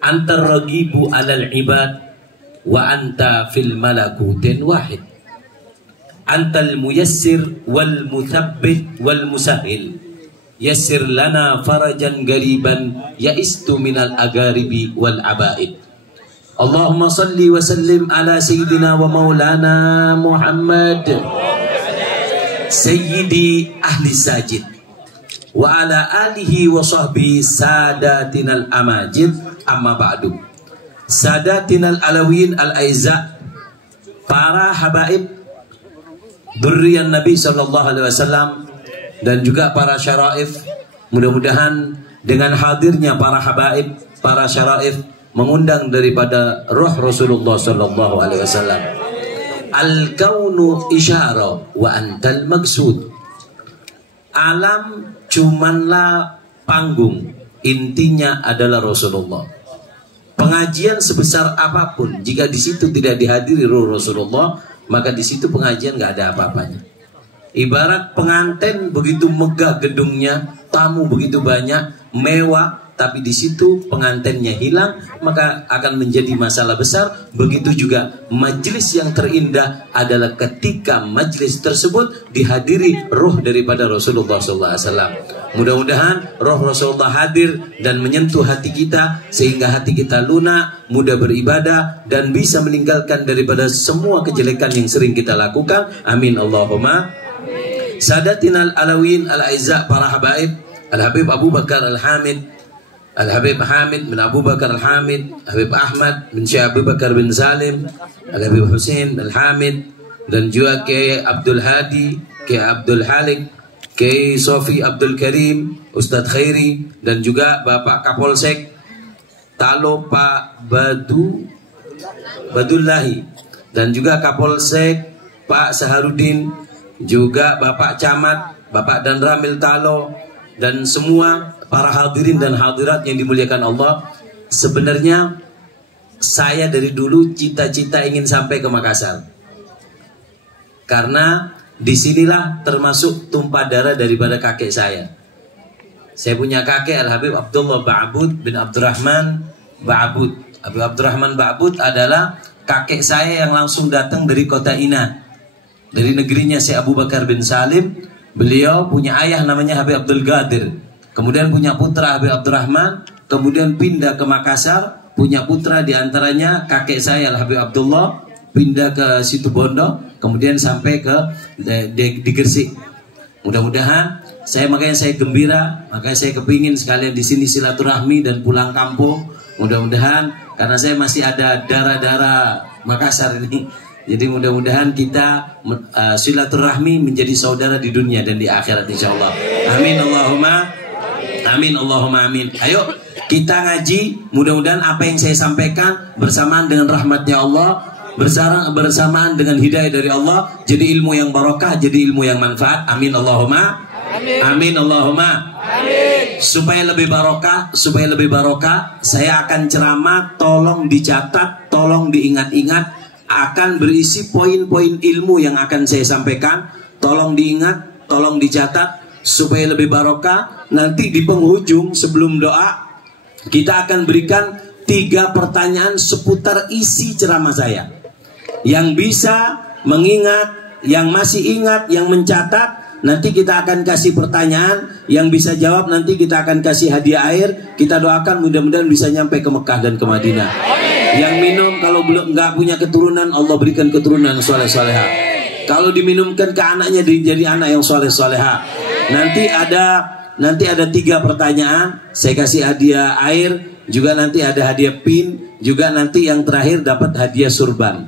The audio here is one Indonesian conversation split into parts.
Antar ragibu alal ibad wa anta fil malakutin wahid. Antal muyassir wal muthabbit wal musahil. Yassir lana farajan gariban yaistu minal agaribi wal abaid. Allahumma salli wa sallim ala sayyidina wa maulana Muhammad sayyidi ahli sajid wa ala alihi wa sahbihi sadatinal amajid. Amma ba'du. Sadatinal alawin al-aiza, para habaib dzurriyyah Nabi sallallahu alaihi wasallam, dan juga para syaraif. Mudah-mudahan dengan hadirnya para habaib, para syaraif mengundang daripada roh Rasulullah sallallahu alaihi wasallam. Al-kaunu isyara wa antal maksud. Alam cumanlah panggung, intinya adalah Rasulullah. Pengajian sebesar apapun, jika di situ tidak dihadiri roh Rasulullah, maka di situ pengajian nggak ada apa-apanya. Ibarat pengantin begitu megah gedungnya, tamu begitu banyak, mewah, tapi di situ pengantinnya hilang, maka akan menjadi masalah besar. Begitu juga majlis yang terindah adalah ketika majlis tersebut dihadiri roh daripada Rasulullah SAW. Mudah-mudahan roh Rasulullah hadir dan menyentuh hati kita, sehingga hati kita lunak, mudah beribadah, dan bisa meninggalkan daripada semua kejelekan yang sering kita lakukan. Amin Allahumma. Sadatinal alawin al-aiza, para habaib, Al-Habib Abu Bakar Al-Hamid, Al-Habib Hamid bin Abu Bakar Al-Hamid, Habib Ahmad bin Syekh Abu Bakar bin Salim, Al-Habib Husain Al-Hamid, dan juga Kiai Abdul Hadi, Kiai Abdul Halik, Kiai Sofi Abdul Karim, Ustadz Khairi, dan juga Bapak Kapolsek Talo Pak Badullahi, dan juga Kapolsek Pak Saharudin, juga Bapak Camat, Bapak Dan Ramil Talo, dan semua para hadirin dan hadirat yang dimuliakan Allah. Sebenarnya saya dari dulu cita-cita ingin sampai ke Makassar, karena disinilah termasuk tumpah darah daripada kakek saya. Saya punya kakek Al-Habib Abdullah Ba'bud bin Abdurrahman Ba'bud. Habib Abdurrahman Ba'bud adalah kakek saya yang langsung datang dari kota Ina, dari negerinya Syekh Abu Bakar bin Salim. Beliau punya ayah namanya Habib Abdul Qadir, kemudian punya putra Habib Abdurrahman, kemudian pindah ke Makassar, punya putra diantaranya kakek saya Al-Habib Abdullah, pindah ke Situbondo, kemudian sampai ke di Gresik. Mudah-mudahan makanya saya gembira, makanya saya kepingin sekalian di sini silaturahmi dan pulang kampung. Mudah-mudahan karena saya masih ada darah-darah Makassar ini, jadi mudah-mudahan kita silaturahmi menjadi saudara di dunia dan di akhirat insyaallah. Amin Allahumma amin Allahumma amin. Ayo kita ngaji, mudah-mudahan apa yang saya sampaikan bersamaan dengan rahmatnya Allah, bersamaan dengan hidayah dari Allah, jadi ilmu yang barokah, jadi ilmu yang manfaat. Amin Allahumma amin. Amin Allahumma amin. Supaya lebih barokah, saya akan ceramah, tolong dicatat, tolong diingat-ingat, akan berisi poin-poin ilmu yang akan saya sampaikan. Tolong diingat, tolong dicatat supaya lebih barokah. Nanti di penghujung sebelum doa kita akan berikan 3 pertanyaan seputar isi ceramah saya. Yang bisa mengingat, yang masih ingat, yang mencatat, nanti kita akan kasih pertanyaan. Yang bisa jawab nanti kita akan kasih hadiah air. Kita doakan mudah-mudahan bisa nyampe ke Mekah dan ke Madinah. Yang minum kalau belum nggak punya keturunan, Allah berikan keturunan soleh-soleha. Kalau diminumkan ke anaknya jadi anak yang soleh-soleha. Nanti ada 3 pertanyaan. Saya kasih hadiah air, juga nanti ada hadiah pin, juga nanti yang terakhir dapat hadiah surban.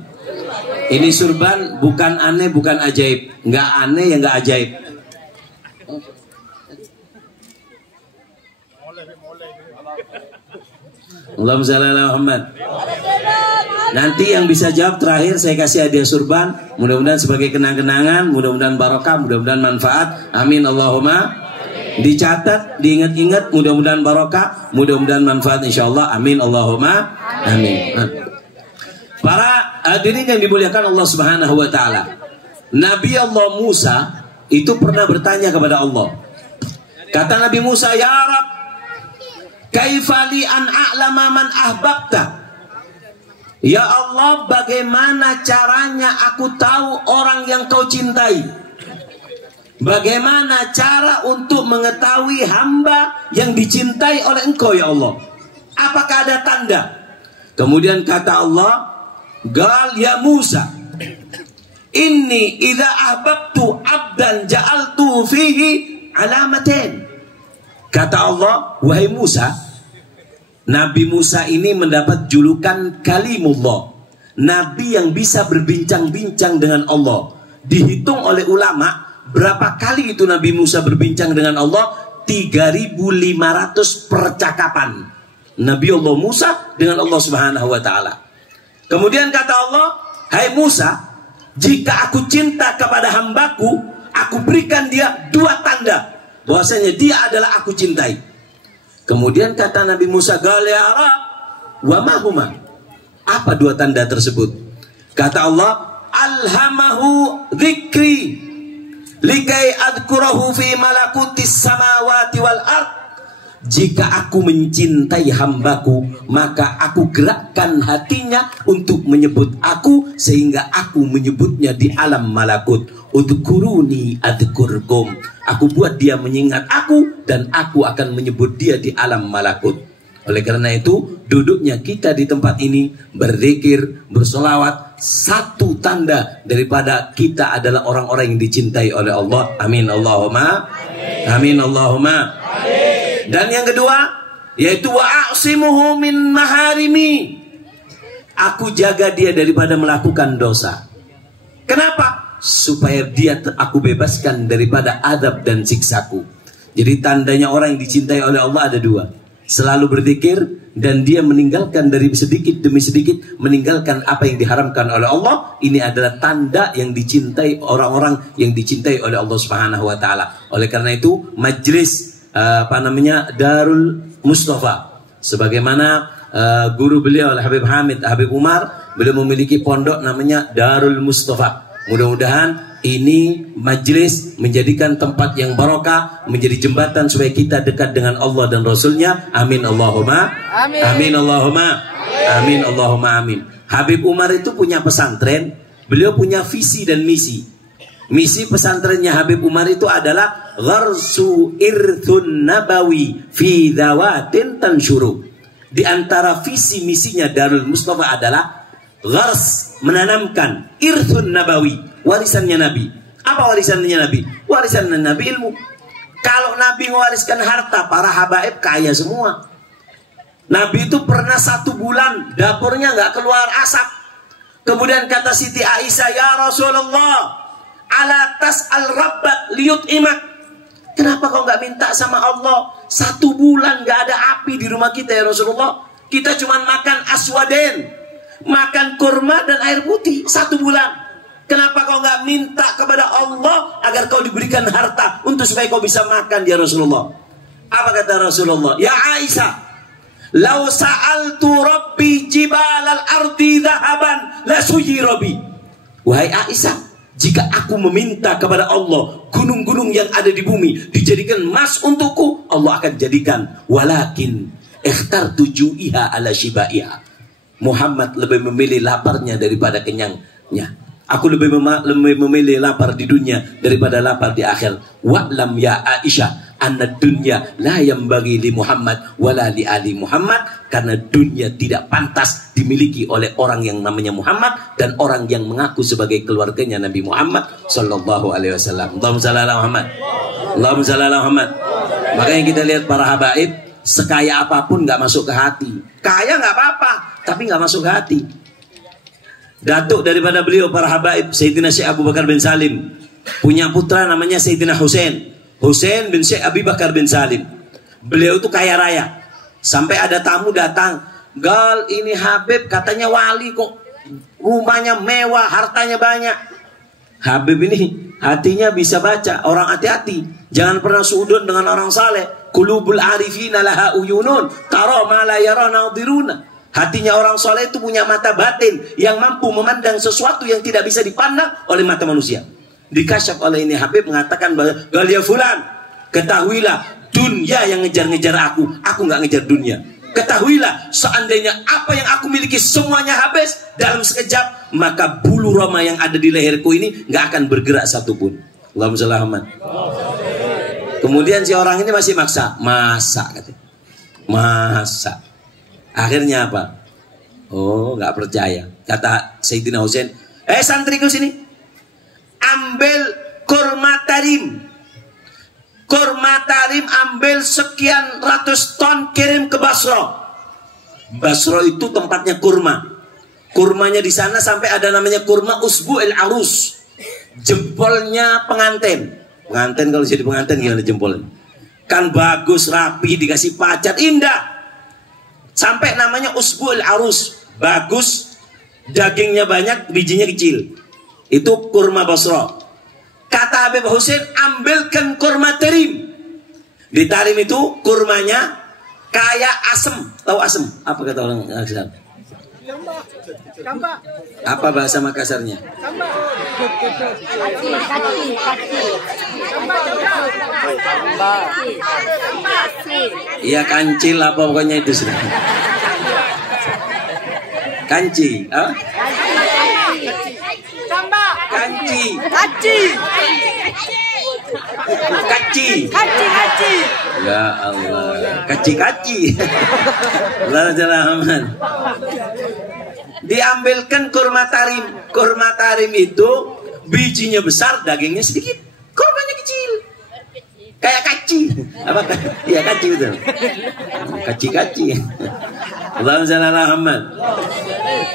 Ini surban bukan aneh, bukan ajaib. Nggak aneh ya nggak ajaib. Allahumma shalli ala Muhammad. Nanti yang bisa jawab terakhir saya kasih hadiah surban. Mudah-mudahan sebagai kenang-kenangan, mudah-mudahan barokah, mudah-mudahan manfaat. Amin Allahumma. Dicatat, diingat-ingat, mudah-mudahan barokah, mudah-mudahan manfaat insyaallah. Amin Allahumma amin. Para hadirin yang dimuliakan Allah Subhanahu wa taala. Nabi Allah Musa itu pernah bertanya kepada Allah. Kata Nabi Musa, "Ya Rab, Kaifali an a'lama man ahbabta. Ya Allah, bagaimana caranya aku tahu orang yang kau cintai? Bagaimana cara untuk mengetahui hamba yang dicintai oleh engkau ya Allah? Apakah ada tanda? Kemudian kata Allah, Gal ya Musa, inni idza ahbabtu abdan ja'altu fihi alamatain. Kata Allah, wahai Musa, Nabi Musa ini mendapat julukan Kalimullah, Nabi yang bisa berbincang-bincang dengan Allah. Dihitung oleh ulama, berapa kali itu Nabi Musa berbincang dengan Allah? 3.500 percakapan Nabi Allah Musa dengan Allah Subhanahu wa ta'ala. Kemudian kata Allah, hai Musa, jika aku cinta kepada hambaku, aku berikan dia 2 tanda bahwasanya dia adalah aku cintai. Kemudian kata Nabi Musa, Galiara wa mahuma. Apa 2 tanda tersebut? Kata Allah, alhamahu dzikri likai adkurahu fi malakutis samawati wal ard. Jika aku mencintai hambaku, maka aku gerakkan hatinya untuk menyebut aku, sehingga aku menyebutnya di alam malakut. Udkuruni adkurkum. Aku buat dia mengingat aku, dan aku akan menyebut dia di alam malakut. Oleh karena itu, duduknya kita di tempat ini, berzikir, bersolawat, satu tanda daripada kita adalah orang-orang yang dicintai oleh Allah. Amin Allahumma. Amin Allahumma. Dan yang kedua, yaitu wa'asimuhu min maharimi. Aku jaga dia daripada melakukan dosa. Kenapa? Supaya dia aku bebaskan daripada adab dan siksaku. Jadi tandanya orang yang dicintai oleh Allah ada 2. Selalu berzikir, dan dia meninggalkan dari sedikit demi sedikit, meninggalkan apa yang diharamkan oleh Allah. Ini adalah tanda yang dicintai orang-orang yang dicintai oleh Allah Subhanahu wa ta'ala. Oleh karena itu, majlis Darul Mustafa, sebagaimana guru beliau Habib Hamid, Habib Umar, beliau memiliki pondok namanya Darul Mustafa. Mudah-mudahan ini majlis menjadikan tempat yang barokah, menjadi jembatan supaya kita dekat dengan Allah dan Rasulnya. Amin Allahumma. Amin. Amin Allahumma. Amin Allahumma amin. Habib Umar itu punya pesantren, beliau punya visi dan misi. Misi pesantrennya Habib Umar itu adalah gharsu irthun nabawi fi dawatin tansyuru. Di antara visi misinya Darul Mustafa adalah ghars, menanamkan, irthun nabawi, warisannya Nabi. Apa warisannya Nabi? Warisannya Nabi ilmu. Kalau Nabi mewariskan harta, para habaib kaya semua. Nabi itu pernah 1 bulan dapurnya nggak keluar asap. Kemudian kata Siti Aisyah, ya Rasulullah, ala tas'al rabbak liyut imak. Kenapa kau nggak minta sama Allah 1 bulan nggak ada api di rumah kita ya Rasulullah? Kita cuma makan aswaden, makan kurma dan air putih 1 bulan. Kenapa kau nggak minta kepada Allah agar kau diberikan harta untuk supaya kau bisa makan ya Rasulullah? Apa kata Rasulullah? Ya Aisyah, lau sa'altu rabbi jibal al-ardi dhahaban la suyirobi. Wahai Aisyah, jika aku meminta kepada Allah gunung-gunung yang ada di bumi dijadikan emas untukku, Allah akan jadikan. Walakin ikhtartu ju'iha ala shibaiha. Muhammad lebih memilih laparnya daripada kenyangnya. Aku lebih memilih lapar di dunia daripada lapar di akhir. Wa'lam ya Aisyah anna dunya la yambagi li Muhammad wala li ali Muhammad. Karena dunia tidak pantas dimiliki oleh orang yang namanya Muhammad dan orang yang mengaku sebagai keluarganya Nabi Muhammad sallallahu alaihi wasallam. Allahumma shalli ala Muhammad. Allahumma shalli ala Muhammad. Makanya kita lihat para habaib, sekaya apapun nggak masuk ke hati. Kaya nggak apa-apa, tapi nggak masuk ke hati. Datuk daripada beliau para habaib, Sayyidina Syekh Abu Bakar bin Salim, punya putra namanya Sayyidina Husain. Husain bin Syekh Abi Bakar bin Salim. Beliau itu kaya raya. Sampai ada tamu datang, Gal, ini Habib katanya wali kok, rumahnya mewah, hartanya banyak. Habib ini hatinya bisa baca, orang hati-hati. Jangan pernah suudon dengan orang saleh. Qulubul arifina laha uyunun tara ma la yara nadiruna. Hatinya orang soleh itu punya mata batin yang mampu memandang sesuatu yang tidak bisa dipandang oleh mata manusia. Dikasyaf oleh ini Habib mengatakan bahwa Gal ya fulan, ketahuilah dunia yang ngejar-ngejar aku nggak ngejar dunia. Ketahuilah, seandainya apa yang aku miliki semuanya habis dalam sekejap, maka bulu roma yang ada di leherku ini nggak akan bergerak satupun. Allahumma shalli ala Muhammad. Kemudian si orang ini masih masa, katanya. Masa. Akhirnya apa? Oh, nggak percaya. Kata Sayyidina Husain, santriku sini, ambil kurma tarim. Kurma tarim ambil sekian ratus ton, kirim ke Basra. Basra itu tempatnya kurma. Kurmanya di sana sampai ada namanya kurma usbu'il arus. Jempolnya pengantin. Pengantin kalau jadi pengantin gimana jempolnya? Kan bagus, rapi, dikasih pacar, indah. Sampai namanya usbu'il arus. Bagus, dagingnya banyak, bijinya kecil. Itu kurma Basra. Kata Habib Husain, ambilkan kurma tarim. Di tarim itu kurmanya kayak asem. Tahu asem? Apa kata orang Islam? Apa bahasa Makassarnya? Iya, kancil apa pokoknya itu sudah. Kanci, Kanci. Ya Allah, kaci. Diambilkan kurma tarim. Kurma tarim itu bijinya besar, dagingnya sedikit, kurmanya kecil. Kayak kaci. Apa? Iya, kaci betul. Kaci. Allahumma shalli ala Muhammad.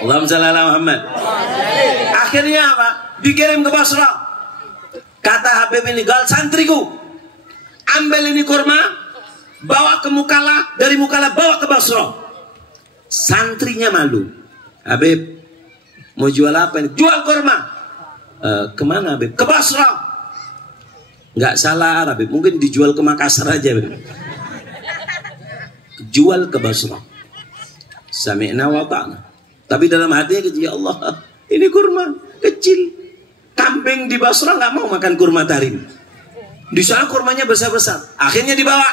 Allahumma shalli ala Muhammad. Akhirnya apa? Dikirim ke Basra. Kata Habib ini, gal santriku, ambil ini kurma, bawa ke Mukalla, dari Mukalla bawa ke Basra. Santrinya malu. Habib, mau jual apa ini? Jual kurma. Kemana Habib? Ke Basra. Nggak salah Habib, mungkin dijual ke Makassar aja Habib. Jual ke Basra. Sami'na wa ta'na. Tapi dalam hatinya kecil, ya Allah, ini kurma kecil. Kambing di Basra nggak mau makan kurma tarim. Di sana kurmanya besar-besar. Akhirnya dibawa.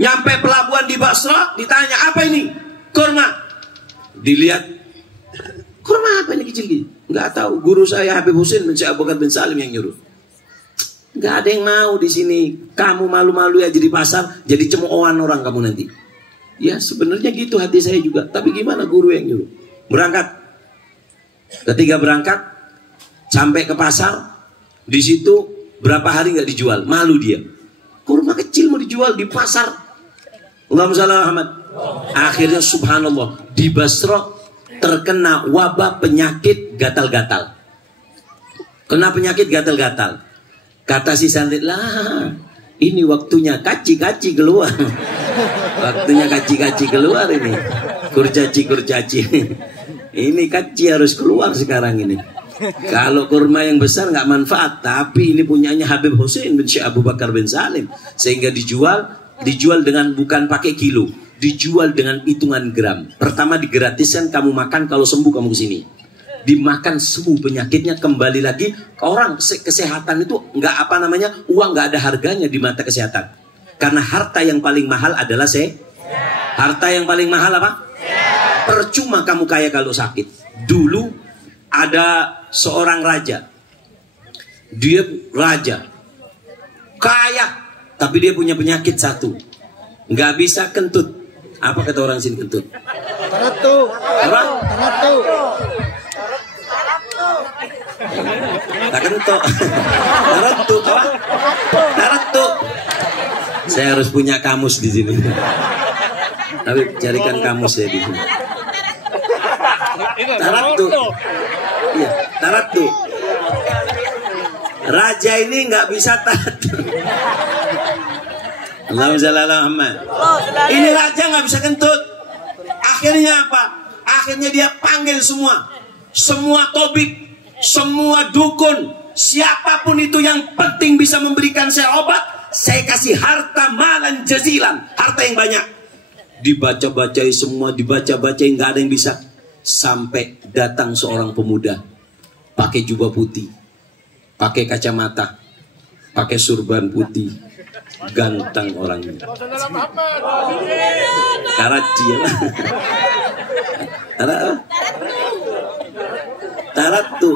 Nyampe pelabuhan di Basra, ditanya, apa ini? Kurma. Dilihat, kurma apa ini kecil gini? Nggak tahu. Guru saya Habib Husain bin Syekh Abu Bakar bin Salim yang nyuruh. Nggak ada yang mau di sini. Kamu malu-malu ya jadi pasar, jadi cemoohan orang kamu nanti. Ya sebenarnya gitu hati saya juga. Tapi gimana guru yang nyuruh? Berangkat. Ketika berangkat, sampai ke pasar, di situ berapa hari nggak dijual, malu dia. Kurma kecil mau dijual di pasar. Allahumma shalli ala Muhammad. Akhirnya subhanallah, di Basra terkena wabah penyakit gatal-gatal. Kena penyakit gatal-gatal. Kata si santri, lah ini waktunya kaci-kaci keluar. Waktunya kaci-kaci keluar ini. Kurcaci. Ini kaci harus keluar sekarang ini. Kalau kurma yang besar nggak manfaat, tapi ini punyanya Habib Husain bin Syekh Abu Bakar bin Salim, sehingga dijual dengan bukan pakai kilo, dijual dengan hitungan gram. Pertama digratiskan, kamu makan, kalau sembuh kamu kesini. Dimakan sembuh penyakitnya, kembali lagi ke orang. Kesehatan itu nggak apa namanya, uang nggak ada harganya di mata kesehatan. Karena harta yang paling mahal adalah harta yang paling mahal apa? Percuma kamu kaya kalau sakit. Dulu ada seorang raja, dia raja kaya, tapi dia punya penyakit satu, nggak bisa kentut. Apa kata orang sini kentut? Taratu. Apa? Taratu. Tak kentut. Taratu apa? Taratu. Saya harus punya kamus di sini. Tapi carikan kamus ya di sini. Taratu. Iya, taratu. Raja ini nggak bisa taratu. Allahumma shalli ala Muhammad. Ini raja nggak bisa kentut. Akhirnya apa? Akhirnya dia panggil semua tobib, semua dukun, siapapun itu yang penting bisa memberikan saya obat, saya kasih harta malan jazilan, harta yang banyak. Dibaca-bacai semua, dibaca-bacai, nggak ada yang bisa. Sampai datang seorang pemuda, pakai jubah putih, pakai kacamata, pakai surban putih, ganteng orangnya. Karaci ya. Taratu.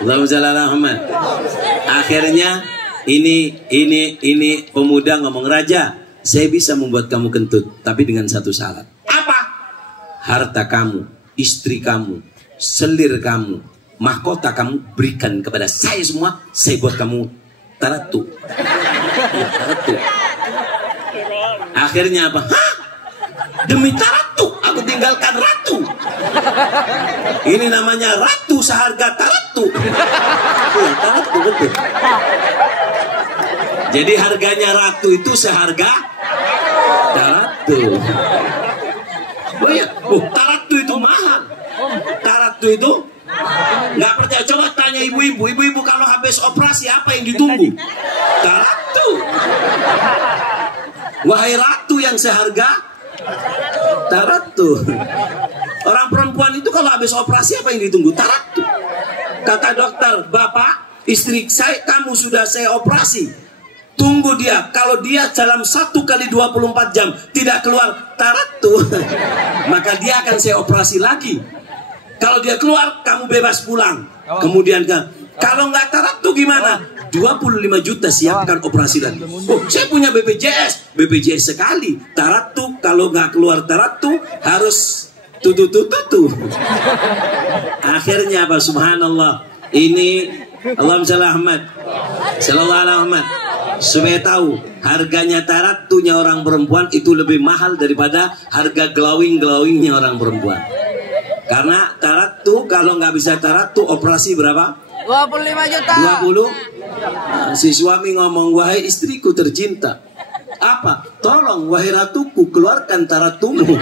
Allahumma shalli ala Muhammad. Akhirnya ini pemuda ngomong, "Raja, saya bisa membuat kamu kentut, tapi dengan satu syarat." "Apa?" "Harta kamu, istri kamu, selir kamu, mahkota kamu berikan kepada saya semua, saya buat kamu taratu." Ya, taratu. Akhirnya apa? "Hah? Demi taratu aku tinggalkan ratu. Ini namanya ratu seharga taratu." Ya, taratu betul. Jadi harganya ratu itu seharga taratu. Oh ya, taratu itu mahal. Taratu itu nggak percaya, coba tanya ibu-ibu. Ibu-ibu kalau habis operasi apa yang ditunggu? Taratu. Wahai ratu yang seharga taratu. Orang perempuan itu kalau habis operasi apa yang ditunggu? Taratu. Kata dokter, "Bapak, istri saya, kamu sudah saya operasi. Tunggu dia. Kalau dia dalam 1 kali 24 jam tidak keluar taratu, maka dia akan saya operasi lagi. Kalau dia keluar, kamu bebas pulang." Kemudian kalau nggak taratu gimana? 25 juta siapkan operasi lagi. "Oh, saya punya BPJS." BPJS sekali. Taratu, kalau nggak keluar taratu harus tutu. Akhirnya apa? Subhanallah. Ini Allahumma shalli ala Muhammad. Sallallahu alaihi Muhammad. Supaya tahu harganya taratunya orang perempuan itu lebih mahal daripada harga glowing-glowingnya orang perempuan. Karena taratu, kalau nggak bisa taratu, operasi berapa? 25 juta. 20. Nah, si suami ngomong, "Wahai istriku tercinta, apa? Tolong wahai ratuku, keluarkan taratumu."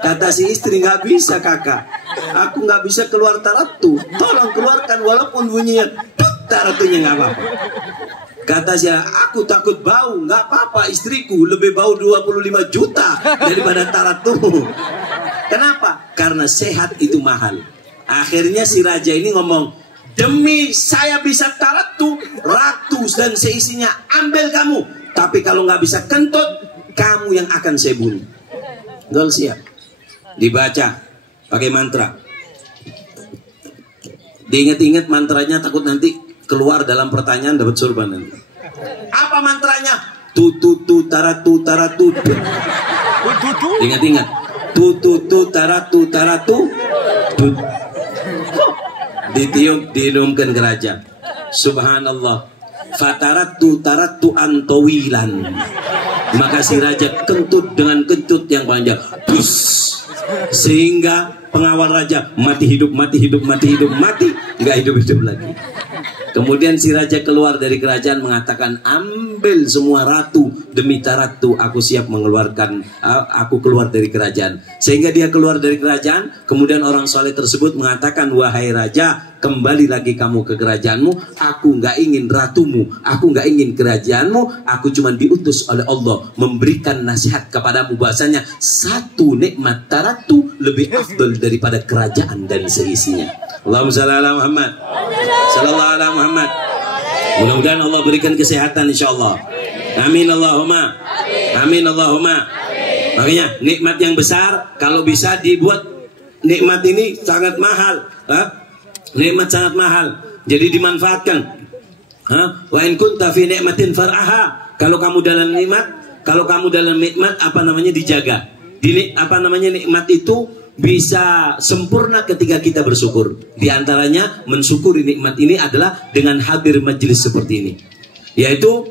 Kata si istri, "Nggak bisa kakak, aku nggak bisa keluar taratu. Tolong keluarkan walaupun bunyinya taratunya nggak apa-apa." Kata saya, "Aku takut bau." "Nggak apa-apa istriku, lebih bau 25 juta daripada taratumu." Kenapa? Karena sehat itu mahal. Akhirnya si raja ini ngomong, "Demi saya bisa taratu, ratu dan seisinya ambil kamu. Tapi kalau nggak bisa kentut, kamu yang akan saya bunuh." Gol siap. Dibaca pakai mantra. Diingat-ingat mantranya, takut nanti keluar dalam pertanyaan dapat surban nanti. Apa mantranya? Tutu taratu taratu. Ingat-ingat. Tutu taratu taratu. Ditiup, diinumkan ke raja. Subhanallah. Fataratu taratu antawilan. Maka si raja kentut dengan kentut yang panjang. Bus. Sehingga pengawal raja mati hidup, mati hidup, mati hidup, mati, nggak hidup-hidup lagi. Kemudian si raja keluar dari kerajaan mengatakan, "Ambil semua ratu, demi taratu aku siap mengeluarkan, aku keluar dari kerajaan." Sehingga dia keluar dari kerajaan. Kemudian orang soleh tersebut mengatakan, "Wahai raja, kembali lagi kamu ke kerajaanmu. Aku nggak ingin ratumu, aku nggak ingin kerajaanmu. Aku cuma diutus oleh Allah memberikan nasihat kepadamu bahasanya satu nikmat taratu lebih afdal daripada kerajaan dan seisinya." Allahumma shalli ala Muhammad. Sallallahu alaihi Muhammad. Mudah-mudahan Allah berikan kesehatan insyaallah. Amin Allahumma. Amin Allahumma. Makanya nikmat yang besar kalau bisa dibuat, nikmat ini sangat mahal. Nikmat sangat mahal. Jadi dimanfaatkan. Wa in kunta fi nikmatin far'aha. Kalau kamu dalam nikmat, apa namanya, dijaga. Nikmat itu bisa sempurna ketika kita bersyukur. Di antaranya mensyukuri nikmat ini adalah dengan hadir majelis seperti ini. Yaitu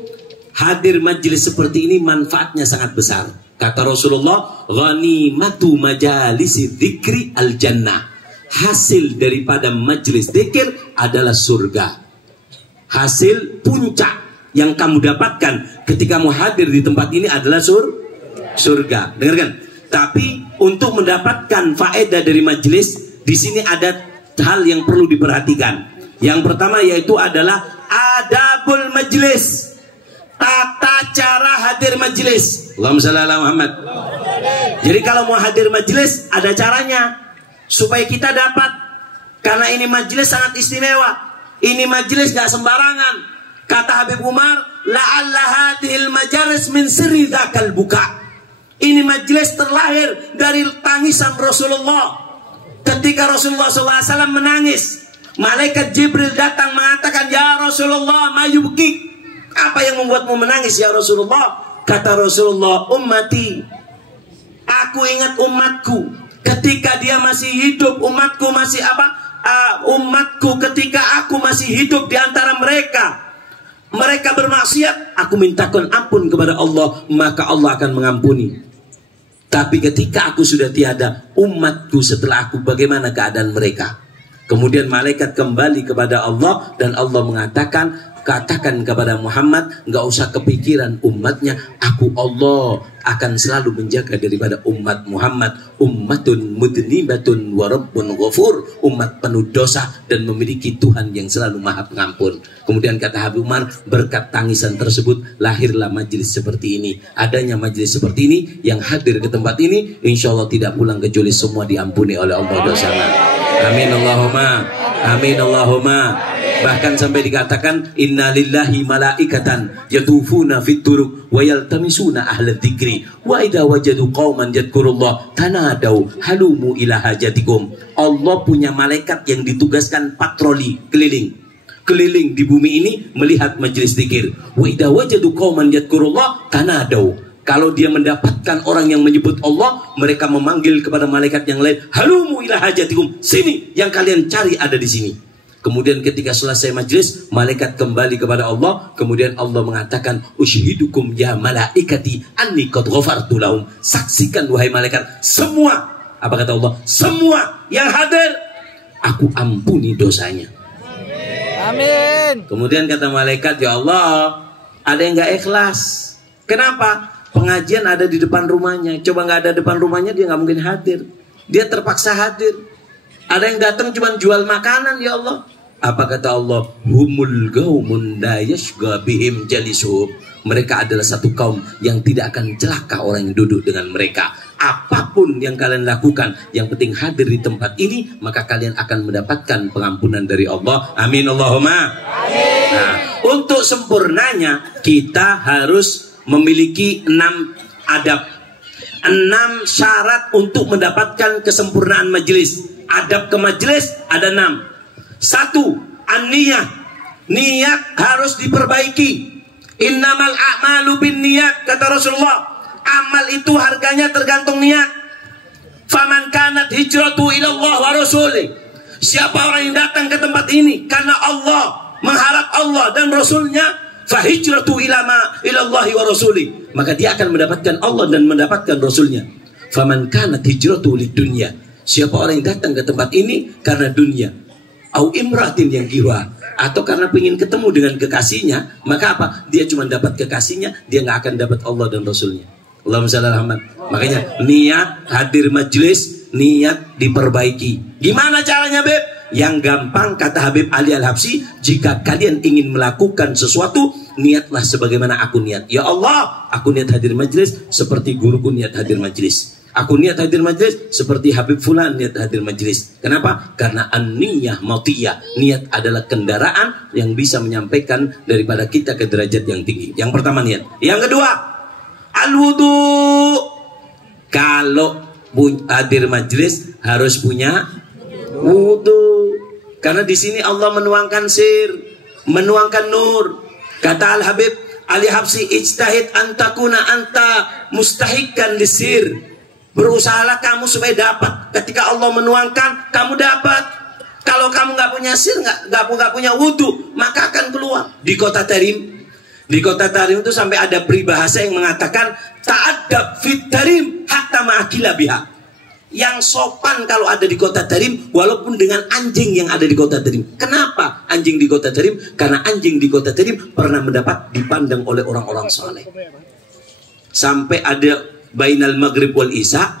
hadir majelis seperti ini manfaatnya sangat besar. Kata Rasulullah, "Ghanimatu majalisi dzikri al-jannah." Hasil daripada majelis zikir adalah surga. Hasil puncak yang kamu dapatkan ketika kamu hadir di tempat ini adalah surga. Dengarkan. Tapi untuk mendapatkan faedah dari majelis, di sini ada hal yang perlu diperhatikan. Yang pertama yaitu adalah adabul majelis, tata cara hadir majelis. Allahumma shalli ala Muhammad. Jadi kalau mau hadir majelis ada caranya supaya kita dapat Karena ini majelis sangat istimewa. Ini majelis gak sembarangan. Kata Habib Umar, la'alla hadhil majalis min sirri dzakal buka. Ini majelis terlahir dari tangisan Rasulullah. Ketika Rasulullah SAW menangis, malaikat Jibril datang mengatakan, ya Rasulullah, ma yubkik? Apa yang membuatmu menangis ya Rasulullah? Kata Rasulullah, ummati. Aku ingat umatku. Ketika dia masih hidup, umatku masih apa? Umatku ketika aku masih hidup di antara mereka. Mereka bermaksiat, aku mintakan ampun kepada Allah, maka Allah akan mengampuni. Tapi ketika aku sudah tiada, umatku setelah aku, bagaimana keadaan mereka? Kemudian malaikat kembali kepada Allah dan Allah mengatakan, katakan kepada Muhammad, nggak usah kepikiran umatnya, aku Allah akan selalu menjaga daripada umat Muhammad. Ummatun mudnibatun wa rabbun ghafur, umat penuh dosa dan memiliki Tuhan yang selalu maha pengampun. Kemudian kata Habib Umar, berkat tangisan tersebut lahirlah majelis seperti ini. Adanya majelis seperti ini, yang hadir ke tempat ini insya Allah tidak pulang kecuali semua diampuni oleh Allah dosanya. Amin Allahumma, amin Allahumma. Bahkan sampai dikatakan, inna lillahi malaikatan yatufuna fit turuq wa yaltamisuna ahla dzikri wa idza wajadu qauman yadhkurullah tanadau halumu ila hajatikum. Allah punya malaikat yang ditugaskan patroli keliling di bumi ini melihat majelis zikir. Wa idza wajadu qauman yadhkurullah tanadau. Kalau dia mendapatkan orang yang menyebut Allah, mereka memanggil kepada malaikat yang lain, halumu ila hajatikum, sini, yang kalian cari ada di sini. Kemudian ketika selesai majlis, malaikat kembali kepada Allah. Kemudian Allah mengatakan, ushidukum ya malaikati anni qad ghafartu lahum. Saksikan wahai malaikat, semua, apa kata Allah? Semua yang hadir, aku ampuni dosanya. Amin. Kemudian kata malaikat, ya Allah, ada yang gak ikhlas. Kenapa? Pengajian ada di depan rumahnya. Coba gak ada depan rumahnya, dia gak mungkin hadir. Dia terpaksa hadir. Ada yang datang cuma jual makanan, ya Allah. Apa kata Allah? Humul qaumun la yashqa bihim jalisuhum. Mereka adalah satu kaum yang tidak akan celaka orang yang duduk dengan mereka. Apapun yang kalian lakukan, yang penting hadir di tempat ini, maka kalian akan mendapatkan pengampunan dari Allah. Amin Allahumma. Amin. Nah, untuk sempurnanya kita harus memiliki 6 adab, 6 syarat untuk mendapatkan kesempurnaan majelis. Adab ke majelis ada 6. 1. An-niyah. Niat harus diperbaiki. Innamal a'malu bin niyat, kata Rasulullah. Amal itu harganya tergantung niat. Faman kanat hijratu ilallah wa rasulih. Siapa orang yang datang ke tempat ini karena Allah, mengharap Allah dan Rasulnya, fahijratu ilallahi wa rasulih, maka dia akan mendapatkan Allah dan mendapatkan Rasulnya. Faman kanat hijratu lid dunya. Siapa orang yang datang ke tempat ini karena dunia, au imratin yang kiwa, atau karena ingin ketemu dengan kekasihnya, maka apa? Dia cuma dapat kekasihnya, dia nggak akan dapat Allah dan Rasulnya. Allahumma shalli ala Muhammad. Makanya niat hadir majelis, niat diperbaiki. Gimana caranya, Beb? Yang gampang, kata Habib Ali Al-Habsyi, jika kalian ingin melakukan sesuatu, niatlah sebagaimana aku niat. Ya Allah, aku niat hadir majelis seperti guruku niat hadir majelis. Aku niat hadir majelis seperti Habib Fulan niat hadir majelis. Kenapa? Karena an-niyah matiyah. Niat adalah kendaraan yang bisa menyampaikan daripada kita ke derajat yang tinggi. Yang pertama niat. Yang kedua, al-wudu. Kalau hadir majelis harus punya wudu. Karena di sini Allah menuangkan sir, menuangkan nur. Kata Al-Habib Ali Habsyi, ijtahid antakuna anta mustahikan lisir. Berusahalah kamu supaya dapat. Ketika Allah menuangkan, kamu dapat. Kalau kamu nggak punya sir, nggak punya wudu, maka akan keluar. Di kota Tarim, itu sampai ada peribahasa yang mengatakan ta'addab fit tarim hatta ma'akila biha. Yang sopan kalau ada di kota Tarim, walaupun dengan anjing yang ada di kota Tarim. Kenapa anjing di kota Tarim? Karena anjing di kota Tarim pernah mendapat dipandang oleh orang-orang soleh. Sampai ada bainal maghrib wal isya,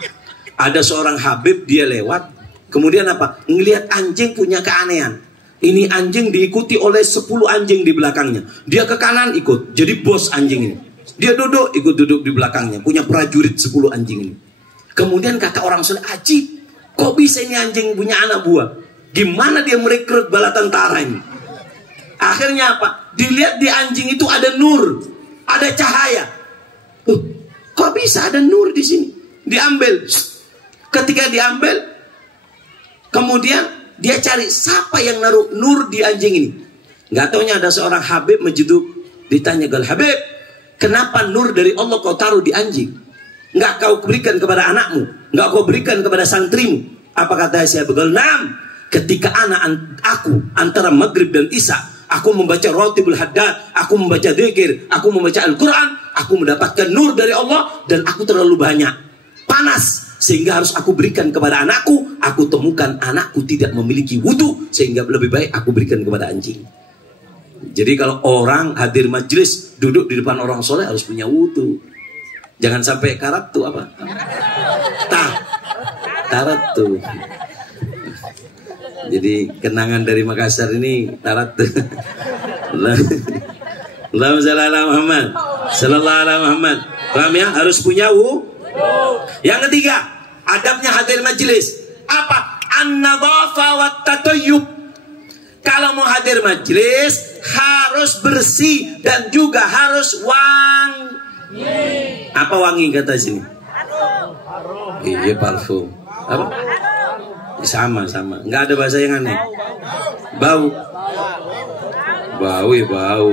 ada seorang Habib, dia lewat, kemudian apa? Ngelihat anjing punya keanehan. Ini anjing diikuti oleh 10 anjing di belakangnya. Dia ke kanan ikut, jadi bos anjing ini. Dia duduk, ikut duduk di belakangnya, punya prajurit 10 anjing ini. Kemudian kata orang soleh, ajib, kok bisa ini anjing punya anak buah? Gimana dia merekrut bala tentara ini? Akhirnya apa? Dilihat di anjing itu ada nur, ada cahaya. Kok bisa ada nur di sini? Diambil. Ketika diambil, kemudian dia cari siapa yang naruh nur di anjing ini. Gak taunya ada seorang Habib Majidub. Ditanya, Gal Habib, kenapa nur dari Allah kau taruh di anjing? Nggak kau berikan kepada anakmu, nggak kau berikan kepada santrimu. Apa kata saya? Begal, nam. Ketika aku antara maghrib dan isya, aku membaca Ratibul Haddad, aku membaca dzikir, aku membaca Al-Quran, aku mendapatkan nur dari Allah, dan aku terlalu banyak panas sehingga harus aku berikan kepada anakku. Aku temukan anakku tidak memiliki wudu, sehingga lebih baik aku berikan kepada anjing. Jadi kalau orang hadir majelis duduk di depan orang soleh harus punya wudu. Jangan sampai karat tuh apa? Tarat tuh. Jadi kenangan dari Makassar ini tarat tuh. Allahumma shalli ala Muhammad sallallahu alaihi Muhammad. Paham ya? Harus punya wudu. Yang ketiga, adabnya hadir majelis. Apa? An-nadhafa wat tatayyub. Kalau mau hadir majelis harus bersih dan juga harus wangi. Apa wangi kata sini? Iya, parfum. Apa? Sama. Nggak ada bahasa yang aneh. Bau. Ya bau.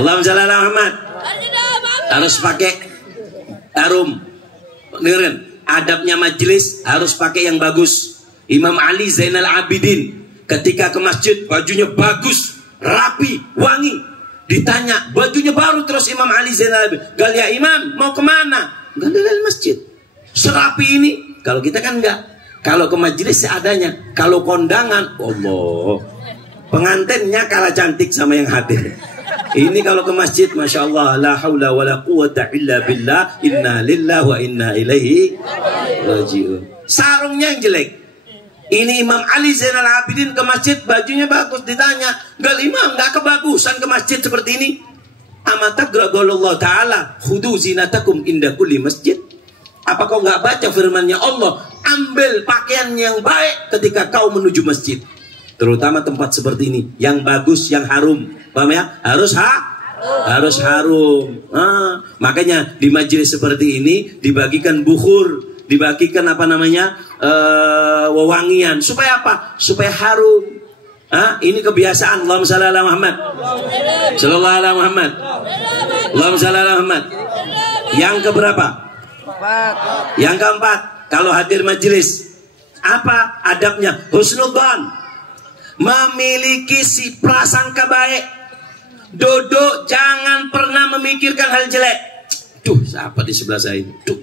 Allahumma shalli ala Muhammad. Harus pakai harum. Dengerin, adabnya majelis harus pakai yang bagus. Imam Ali Zainal Abidin ketika ke masjid bajunya bagus, rapi, wangi. Ditanya, bajunya baru, terus Imam Ali Zainal Abidin, gal ya Imam, mau kemana? Gal dari masjid. Serapi ini. Kalau kita kan enggak. Kalau ke majelis seadanya. Kalau kondangan, Allah, pengantinnya kalah cantik sama yang hadir. Ini kalau ke masjid, masya Allah, la haula wa la quwata illa billah, inna lillahi wa inna ilaihi raji'un. Sarungnya yang jelek. Ini Imam Ali Zainal Abidin ke masjid, bajunya bagus. Ditanya, gal Imam, nggak kebagusan ke masjid seperti ini? Amatagra Allah Ta'ala, khudu zinatakum inda kulli masjid. Apa kau nggak baca firmannya Allah? Ambil pakaian yang baik ketika kau menuju masjid. Terutama tempat seperti ini, yang bagus, yang harum. Paham ya? Harus harum. Makanya di majelis seperti ini dibagikan bukhur, dibagikan apa namanya, wewangian. Supaya apa? Supaya harum. Ini kebiasaan. Allahumma shalli ala Muhammad sallallahu alaihi Muhammad. Allahumma shalli ala Muhammad. Yang keberapa? Yang keempat, kalau hadir majelis, apa adabnya? Husnudzan, memiliki si prasangka baik. Duduk jangan pernah memikirkan hal jelek. Duh, siapa di sebelah saya ini? Duh,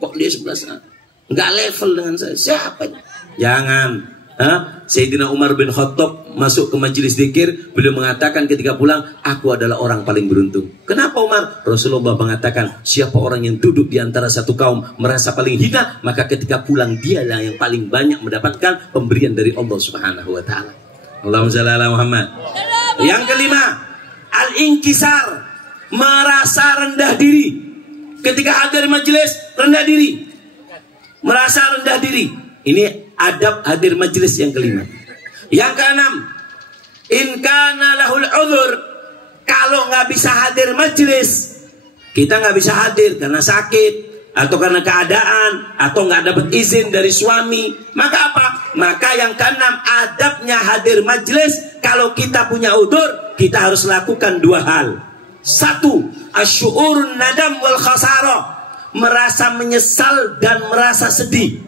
kok dia sebelah sana? Nggak level dengan saya. Siapa? Jangan. Sayyidina Umar bin Khattab masuk ke majelis zikir, beliau mengatakan ketika pulang, aku adalah orang paling beruntung. Kenapa Umar? Rasulullah mengatakan, siapa orang yang duduk di antara satu kaum merasa paling hina, maka ketika pulang dialah yang paling banyak mendapatkan pemberian dari Allah Subhanahu wa taala. Allahumma shalli ala Muhammad. Yang kelima, al-inkisar, merasa rendah diri. Ketika hadir majelis, rendah diri. Merasa rendah diri. Ini adab hadir majelis yang kelima. Yang keenam, in kana lahul udhur, kalau nggak bisa hadir majelis, kita nggak bisa hadir karena sakit atau karena keadaan atau nggak dapat izin dari suami, maka apa? Maka yang keenam, adabnya hadir majelis, kalau kita punya udhur, kita harus lakukan dua hal. Satu, asy'urun nadam wal khasarah, merasa menyesal dan merasa sedih.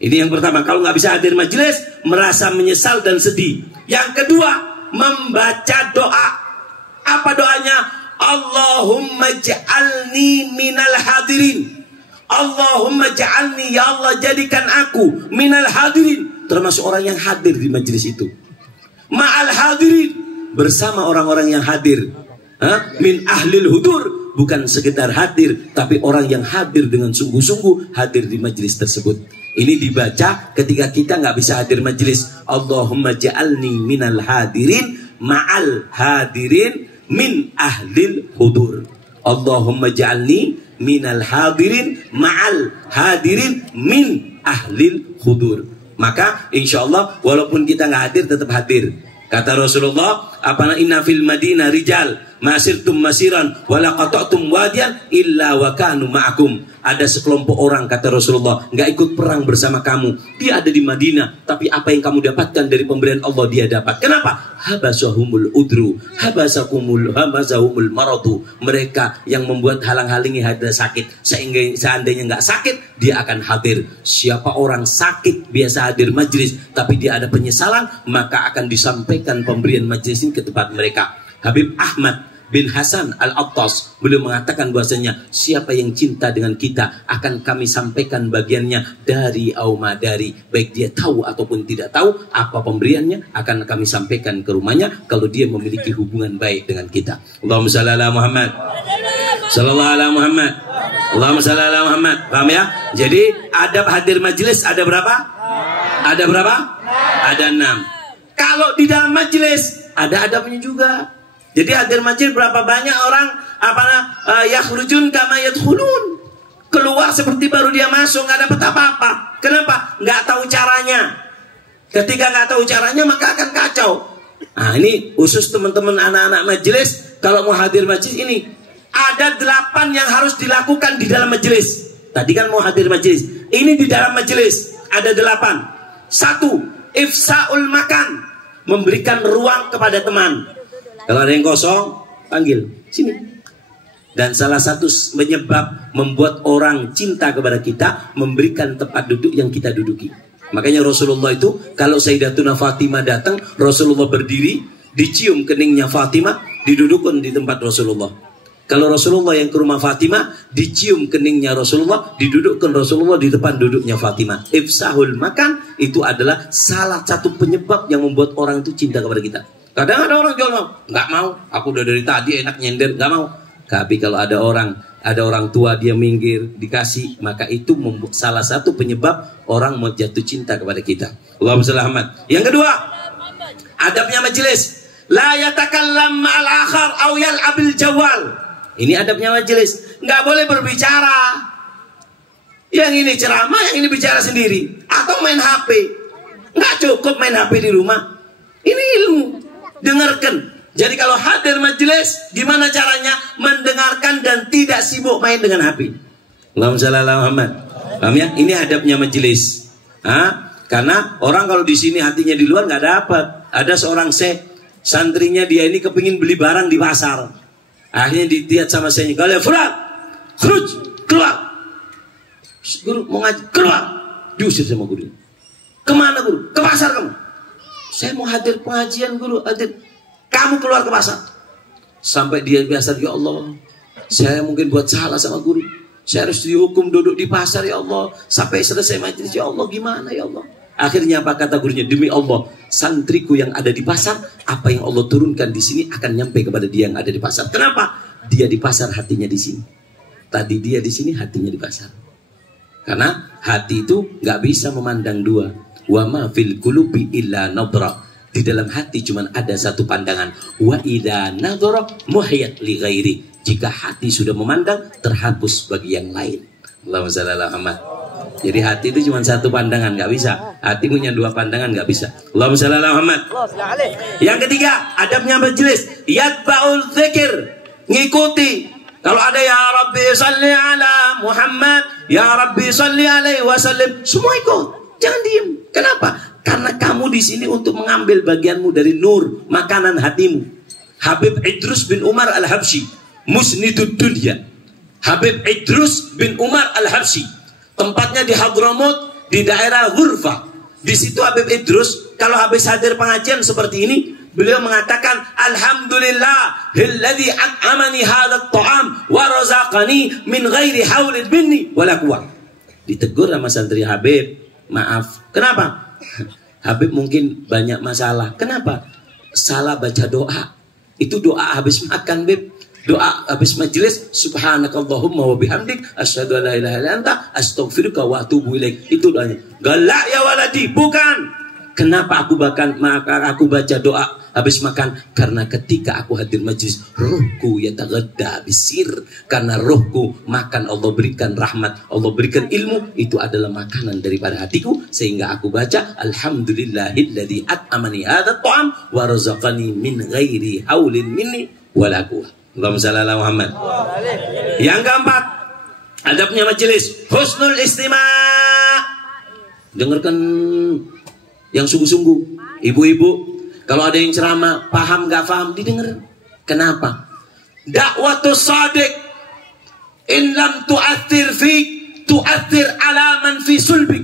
Ini yang pertama, kalau nggak bisa hadir majelis, merasa menyesal dan sedih. Yang kedua, membaca doa. Apa doanya? Allahumma ja'alni minal hadirin. Allahumma ja'alni, ya Allah jadikan aku minal hadirin, termasuk orang yang hadir di majelis itu. Ma'al hadirin, bersama orang-orang yang hadir. Min ahlil hudur, bukan sekedar hadir, tapi orang yang hadir dengan sungguh-sungguh hadir di majelis tersebut. Ini dibaca ketika kita nggak bisa hadir majelis. Allahumma ja'alni minal hadirin ma'al hadirin min ahlil hudur. Allahumma ja'alni minal hadirin ma'al hadirin min ahlil hudur. Maka insya Allah walaupun kita nggak hadir tetap hadir. Kata Rasulullah, apana inna fil Madinah rijal masirtum masiran wala qata'tum wadiyan illa wa kanu ma'akum. Ada sekelompok orang, kata Rasulullah, nggak ikut perang bersama kamu. Dia ada di Madinah, tapi apa yang kamu dapatkan dari pemberian Allah dia dapat. Kenapa? Habasahumul udru, habasahumul maratu. Mereka yang membuat halang-halangi ada sakit, sehingga seandainya nggak sakit dia akan hadir. Siapa orang sakit biasa hadir majlis, tapi dia ada penyesalan, maka akan disampaikan pemberian majlis ini ke tempat mereka. Habib Ahmad bin Hasan Al-Attas beliau mengatakan bahwasanya siapa yang cinta dengan kita akan kami sampaikan bagiannya dari aumadari, baik dia tahu ataupun tidak tahu apa pemberiannya akan kami sampaikan ke rumahnya kalau dia memiliki hubungan baik dengan kita. Allahumma shalli ala Muhammad, sallallahu ala Muhammad, Allahumma shalli ala Muhammad. Paham ya? Jadi adab hadir majelis ada berapa? Ada berapa? Ada 6. Kalau di dalam majelis ada adabnya juga. Jadi hadir majlis berapa banyak orang yakhrujun kama yadkhulun, keluar seperti baru dia masuk, nggak dapat apa-apa. Kenapa? Nggak tahu caranya. Ketika nggak tahu caranya maka akan kacau. Nah ini khusus teman-teman anak-anak majlis, kalau mau hadir majlis ini ada 8 yang harus dilakukan di dalam majlis. Tadi kan mau hadir majlis, ini di dalam majlis ada 8. 1. Ifsaul makan, memberikan ruang kepada teman. Kalau ada yang kosong, panggil sini. Dan salah satu penyebab membuat orang cinta kepada kita, memberikan tempat duduk yang kita duduki. Makanya Rasulullah itu kalau Sayyidatuna Fatimah datang, Rasulullah berdiri, dicium keningnya Fatimah, didudukkan di tempat Rasulullah. Kalau Rasulullah yang ke rumah Fatimah, dicium keningnya Rasulullah, didudukkan Rasulullah di depan duduknya Fatimah. Ifsahul makan itu adalah salah satu penyebab yang membuat orang itu cinta kepada kita. Kadang ada orang jual mau, nggak mau. Aku udah dari tadi enak nyender, nggak mau. Tapi kalau ada orang tua dia minggir, dikasih, maka itu salah satu penyebab orang mau jatuh cinta kepada kita. Allahumma shalli ala Muhammad. Yang kedua, adabnya majelis. La yatakallam ma'al akhar aw yal'abil jawal. Ini adabnya majelis. Nggak boleh berbicara. Yang ini ceramah, yang ini bicara sendiri. Atau main HP. Nggak cukup main HP di rumah. Ini ilmu. Dengarkan. Jadi kalau hadir majelis, gimana caranya? Mendengarkan dan tidak sibuk main dengan HP. Allahumma shalli ala Muhammad. Paham ya? Ini adabnya majelis. Karena orang kalau di sini hatinya di luar nggak dapat. Ada seorang santrinya dia ini kepingin beli barang di pasar. Akhirnya dilihat sama saya. Kalau Fulan, keluar. Guru mau ngaji, keluar. Diusir sama guru. Kemana guru? Ke pasar kamu. Saya mau hadir pengajian guru, hadir. Kamu keluar ke pasar. Sampai dia biasa, ya Allah, saya mungkin buat salah sama guru. Saya harus dihukum duduk di pasar ya Allah. Sampai selesai majelis ya Allah, gimana ya Allah. Akhirnya apa kata gurunya? Demi Allah, santriku yang ada di pasar, apa yang Allah turunkan di sini akan nyampe kepada dia yang ada di pasar. Kenapa? Dia di pasar, hatinya di sini. Tadi dia di sini, hatinya di pasar. Karena hati itu nggak bisa memandang dua. Wa ma fil qulubi illa nadra. Di dalam hati cuma ada satu pandangan. Wa idza nadara muhiyat li ghairi. Jika hati sudah memandang, terhapus bagi yang lain. Allahumma shalli ala Muhammad. Jadi hati itu cuma satu pandangan, nggak bisa. Hati punya 2 pandangan, nggak bisa. Allahumma shalli ala Muhammad. Yang ketiga, adabnya majelis. Yatba'ul dzikir, ngikuti. Kalau ada ya Rabbi salli ala Muhammad, ya Rabbi salli alaihi wasallam, semua ikut. Jangan diem. Kenapa? Karena kamu di sini untuk mengambil bagianmu dari nur, makanan hatimu. Habib Idrus bin Umar Al-Habsyi, musnidud dunya. Habib Idrus bin Umar Al-Habsyi, tempatnya di Hadramut, di daerah Ghurfah. Di situ Habib Idrus, kalau habis hadir pengajian seperti ini, beliau mengatakan, Alhamdulillah, alladzi at'amani hadzal ta'am wa razaqani min ghairi haulin minni wala quwwah. Ditegur sama santri Habib, maaf. Kenapa? Habib mungkin banyak masalah. Kenapa? Salah baca doa. Itu doa habis makan, Bib. Doa habis majelis, subhanakallahumma wa bihamdik asyhadu an la ilaha illa anta astaghfiruka wa atubu ilaik. Itu doanya. Galak ya waladi, bukan. Kenapa aku baca doa habis makan? Karena ketika aku hadir majlis, rohku yataghadda bisir. Karena rohku makan, Allah berikan rahmat, Allah berikan ilmu, itu adalah makanan daripada hatiku, sehingga aku baca alhamdulillahilladzi at'amani hadzal ta'am wa razaqani min ghairi haulin minni wala quwwah. Allahumma shalli ala Muhammad. Yang keempat, adabnya majelis, husnul istima'. Dengarkan yang sungguh-sungguh. Ibu-ibu, kalau ada yang ceramah, paham gak paham, didengar. Kenapa? Dakwatus sadiq in lam tu'athir fik tu'athir alaman fi sulbik.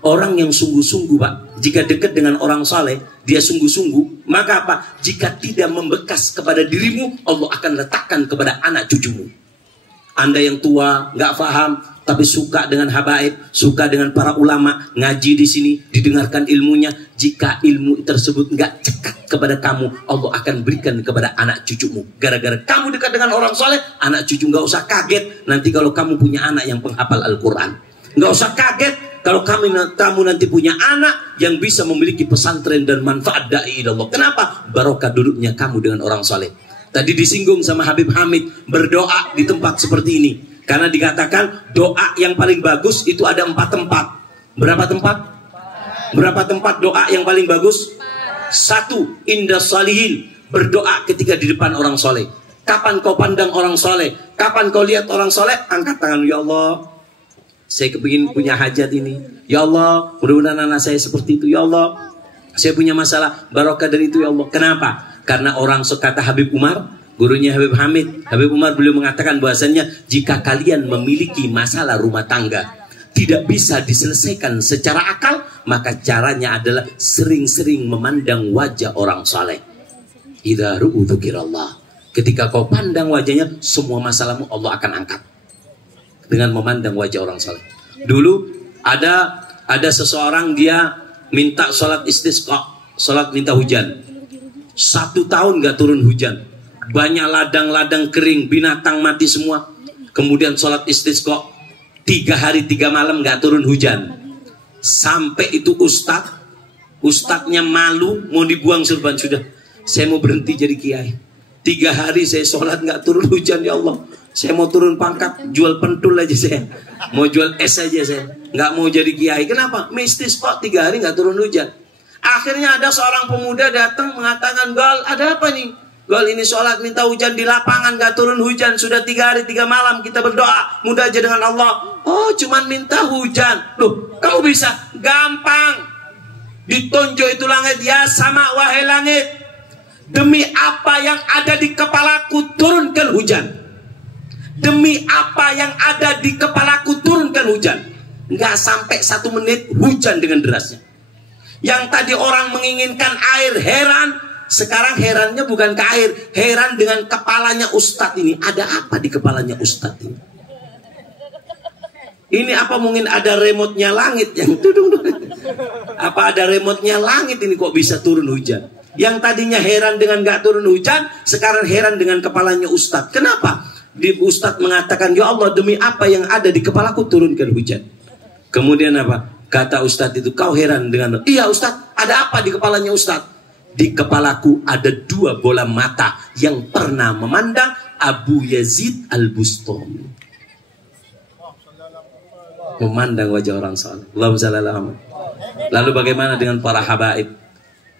Orang yang sungguh-sungguh, Pak, jika dekat dengan orang saleh, dia sungguh-sungguh, maka apa? Jika tidak membekas kepada dirimu, Allah akan letakkan kepada anak cucumu. Anda yang tua, gak paham, tapi suka dengan habaib, suka dengan para ulama, ngaji di sini, didengarkan ilmunya. Jika ilmu tersebut nggak cekat kepada kamu, Allah akan berikan kepada anak cucumu. Gara-gara kamu dekat dengan orang soleh, anak cucu nggak usah kaget nanti kalau kamu punya anak yang penghafal Al-Quran. Nggak usah kaget kalau kamu nanti punya anak yang bisa memiliki pesantren dan manfaat da'i ilallah. Kenapa? Barokah duduknya kamu dengan orang soleh. Tadi disinggung sama Habib Hamid, berdoa di tempat seperti ini. Karena dikatakan doa yang paling bagus itu ada 4 tempat. Berapa tempat? Berapa tempat doa yang paling bagus? 1, indah salihin. Berdoa ketika di depan orang soleh. Kapan kau pandang orang soleh? Kapan kau lihat orang soleh? Angkat tangan, ya Allah, saya kepingin punya hajat ini. Ya Allah, mudah-mudahan anak saya seperti itu. Ya Allah, saya punya masalah, barokah dari itu ya Allah. Kenapa? Karena orang kata Habib Umar, gurunya Habib Hamid, Habib Umar beliau mengatakan bahwasannya jika kalian memiliki masalah rumah tangga tidak bisa diselesaikan secara akal, maka caranya adalah sering-sering memandang wajah orang saleh. Idza ru'u dzikrillah. Ketika kau pandang wajahnya, semua masalahmu Allah akan angkat dengan memandang wajah orang saleh. Dulu ada seseorang, dia minta sholat istisqa, sholat minta hujan. 1 tahun gak turun hujan. Banyak ladang-ladang kering, binatang mati semua. Kemudian sholat istisqa 3 hari 3 malam gak turun hujan. Sampai itu ustadznya malu, mau dibuang surban. Sudah, saya mau berhenti jadi kiai. 3 hari saya sholat gak turun hujan, ya Allah. Saya mau turun pangkat, jual pentul aja saya. Mau jual es aja saya. Gak mau jadi kiai. Kenapa? Mistis kok 3 hari gak turun hujan. Akhirnya ada seorang pemuda datang mengatakan, Gol, ada apa nih? Gol, ini sholat minta hujan di lapangan gak turun hujan. Sudah 3 hari 3 malam kita berdoa, mudah aja dengan Allah. Oh, cuman minta hujan. Loh, kamu bisa? Gampang. Ditonjok itu langit, ya sama wahai langit, demi apa yang ada di kepalaku turunkan hujan. Demi apa yang ada di kepalaku turunkan hujan. Nggak sampai 1 menit hujan dengan derasnya. Yang tadi orang menginginkan air, heran. Sekarang herannya bukan ke air, heran dengan kepalanya ustadz ini. Ada apa di kepalanya ustadz ini? Ini apa mungkin ada remote-nya langit yang tudung? Apa ada remote-nya langit ini kok bisa turun hujan? Yang tadinya heran dengan gak turun hujan, sekarang heran dengan kepalanya ustadz. Kenapa? Ustadz mengatakan, ya Allah, demi apa yang ada di kepalaku turunkan hujan. Kemudian apa? Kata ustadz itu, kau heran dengan... Iya ustadz, ada apa di kepalanya ustadz? Di kepalaku ada 2 bola mata yang pernah memandang Abu Yazid Al-Bustami. Memandang wajah orang saleh. Allahumma shalli ala Muhammad. Lalu bagaimana dengan para habaib?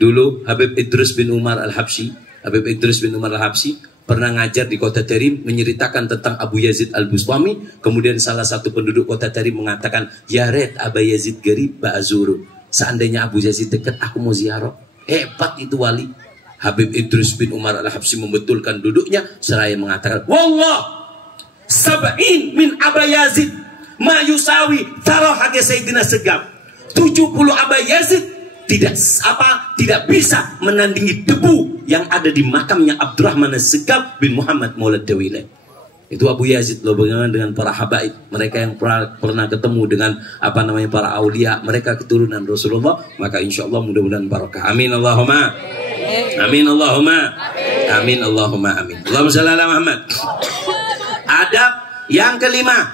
Dulu Habib Idrus bin Umar Al-Habsyi, Habib Idrus bin Umar Al-Habsyi pernah ngajar di kota Tarim, menceritakan tentang Abu Yazid Al-Bustami. Kemudian salah satu penduduk kota Tarim mengatakan, ya red Abu Yazid garib ba'azuru. Seandainya Abu Yazid dekat, aku mau ziarah. Hebat itu wali. Habib Idrus bin Umar Al-Habsyi membetulkan duduknya seraya mengatakan, wallah sab'in min Abu Yazid ma yusawi tarahage Sayyidina Segaf. 70 Abu Yazid tidak bisa menandingi debu yang ada di makamnya Abdurrahman As-Segaf bin Muhammad Maulad Dawilai. Itu Abu Yazid loh. Bagaimana dengan para habaib, mereka yang pernah ketemu dengan para aulia, mereka keturunan Rasulullah, maka insya Allah mudah-mudahan barakah. Amin Allahumma amin Allahumma amin Allahumma amin. Allahumma shalli ala Muhammad. Adab yang kelima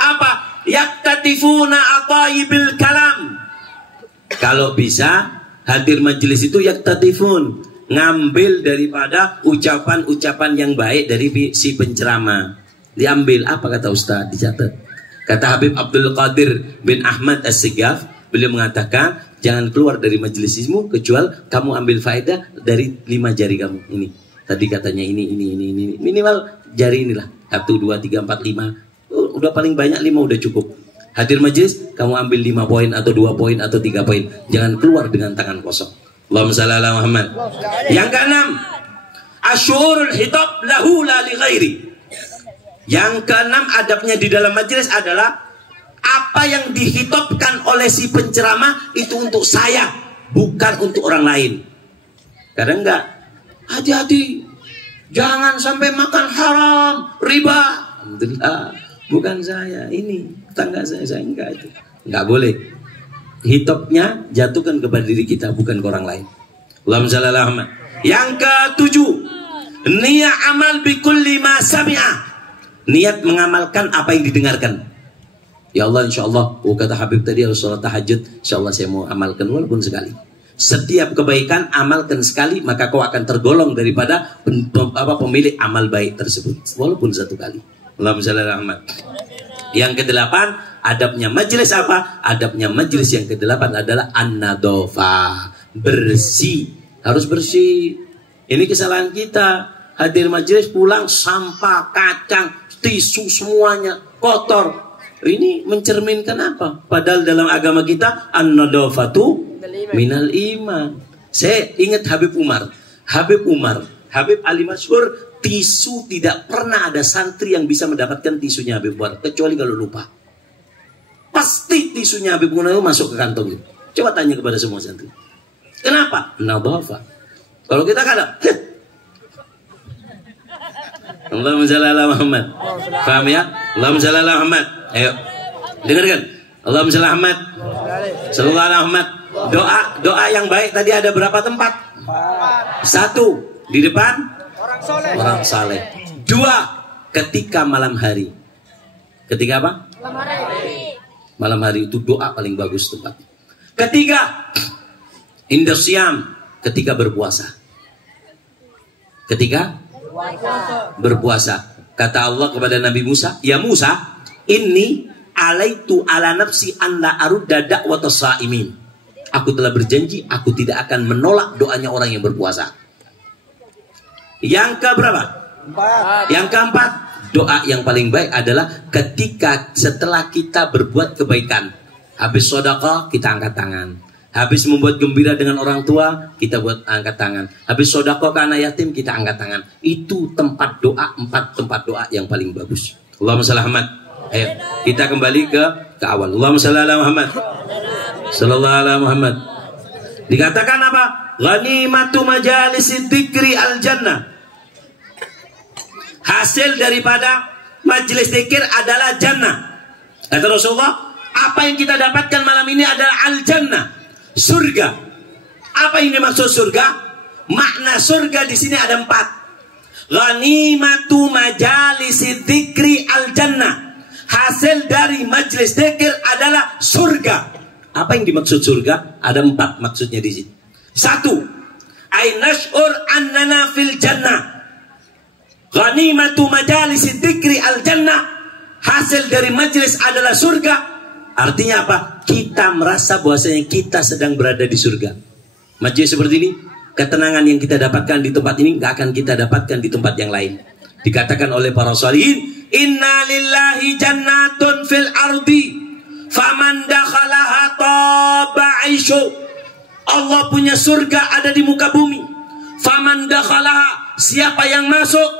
apa? Yaktatifuna ataibil kalam. Kalau bisa hadir majelis itu yaktatifun, ngambil daripada ucapan-ucapan yang baik dari si penceramah. Diambil, apa kata Ustaz? Dicatat. Kata Habib Abdul Qadir bin Ahmad As-Sigaf, beliau mengatakan, jangan keluar dari majelismu kecuali kamu ambil faedah dari 5 jari kamu. Ini tadi katanya ini minimal jari inilah 1, 2, 3, 4, 5. Udah paling banyak 5 udah cukup. Hadir majelis, kamu ambil 5 poin atau 2 poin atau 3 poin. Jangan keluar dengan tangan kosong. Allahumma shalli ala Muhammad. Yang keenam, asyurul hitab lahu la li ghairi. Yang keenam adabnya di dalam majelis adalah apa yang dihitopkan oleh si penceramah itu untuk saya, bukan untuk orang lain. Kadang enggak, hati-hati, jangan sampai makan haram, riba. Alhamdulillah, bukan saya, ini tetangga saya enggak itu. Enggak boleh. Hitopnya jatuhkan kepada diri kita, bukan ke orang lain. Allahumma shalli ala Muhammad. Yang ketujuh, niat amal bi kulli ma sami'a. Niat mengamalkan apa yang didengarkan. Ya Allah, insya Allah, kata Habib tadi harus sholat tahajud, insya Allah saya mau amalkan walaupun sekali. Setiap kebaikan amalkan sekali, maka kau akan tergolong daripada pemilik amal baik tersebut, walaupun 1 kali. Allahumma shalli ala Muhammad. Yang kedelapan, adabnya majelis apa? Adabnya majelis yang kedelapan adalah an-nadhafah, bersih, harus bersih. Ini kesalahan kita. Hadir majelis pulang sampah, kacang, tisu semuanya kotor. Ini mencerminkan apa? Padahal dalam agama kita an-nadhafatu minal iman. Saya ingat Habib Ali Masyhur, tisu tidak pernah ada santri yang bisa mendapatkan tisunya Habib Umar kecuali kalau lupa. Pasti tisunya Habib Umar masuk ke kantong itu. Coba tanya kepada semua santri. Kenapa? Nadhafah. Kalau kita kadang Allahumma shalli ala Muhammad. Paham ya? Allahumma shalli ala Muhammad. Ayo. Dengarkan. Allahumma shalli ala Muhammad. Sallallahu alaihi Muhammad. Doa yang baik tadi ada berapa tempat? 1 di depan orang saleh. 2 ketika malam hari. Ketika apa? Malam hari itu doa paling bagus tempat. Ketiga, indasyam, ketika berpuasa. Ketika berpuasa. Kata Allah kepada Nabi Musa, ya Musa, inni alaitu ala nafsi an la arudda da'watas shaimin. Aku telah berjanji, aku tidak akan menolak doanya orang yang berpuasa. Yang keberapa? Yang keempat, doa yang paling baik adalah ketika setelah kita berbuat kebaikan. Habis sedekah, kita angkat tangan. Habis membuat gembira dengan orang tua, kita buat angkat tangan. Habis sedekah ke anak yatim, kita angkat tangan. Itu tempat doa, 4 tempat doa yang paling bagus. Allahumma shalli ala Muhammad. Ayo, kita kembali ke awal. Allahumma shalli ala Muhammad. Sallallahu alaihi Muhammad. Dikatakan apa? Ghanimatu majalisi dzikri al-jannah. Hasil daripada majelis zikir adalah jannah. Kata Rasulullah, apa yang kita dapatkan malam ini adalah al-jannah, surga. Apa yang dimaksud surga? Makna surga di sini ada 4. Ghanimatu majalisi dzikri al-jannah. Hasil dari majelis zikir adalah surga. Apa yang dimaksud surga? Ada 4 maksudnya di sini. 1, ainashur annana fil jannah. Ghanimatu majalisi dzikri al-jannah. Hasil dari majelis adalah surga. Artinya apa? Kita merasa bahwasanya kita sedang berada di surga. Majelis seperti ini, ketenangan yang kita dapatkan di tempat ini nggak akan kita dapatkan di tempat yang lain. Dikatakan oleh para sholihin, inna lillahi jannatun fil ardi faman dakhalaha taba aisyu. Allah punya surga ada di muka bumi. Faman dakhalaha, siapa yang masuk,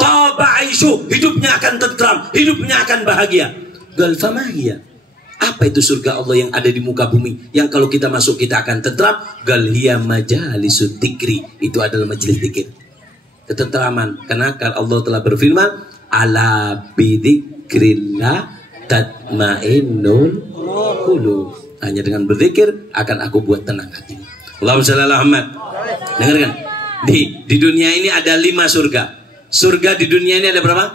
taba aisyu, hidupnya akan tentram, hidupnya akan bahagia. Gal famahiyah. Apa itu surga Allah yang ada di muka bumi, yang kalau kita masuk kita akan tentram? Gal hiya majalisud dzikri. Itu adalah majelis zikir. Ketentraman. Karena Allah telah berfirman, ala bidzikrillah tatmainnul qulub. Hanya dengan berzikir akan aku buat tenang hati. Allahumma shalli ala Muhammad. Dengarkan. Di dunia ini ada 5 surga. Surga di dunia ini ada berapa?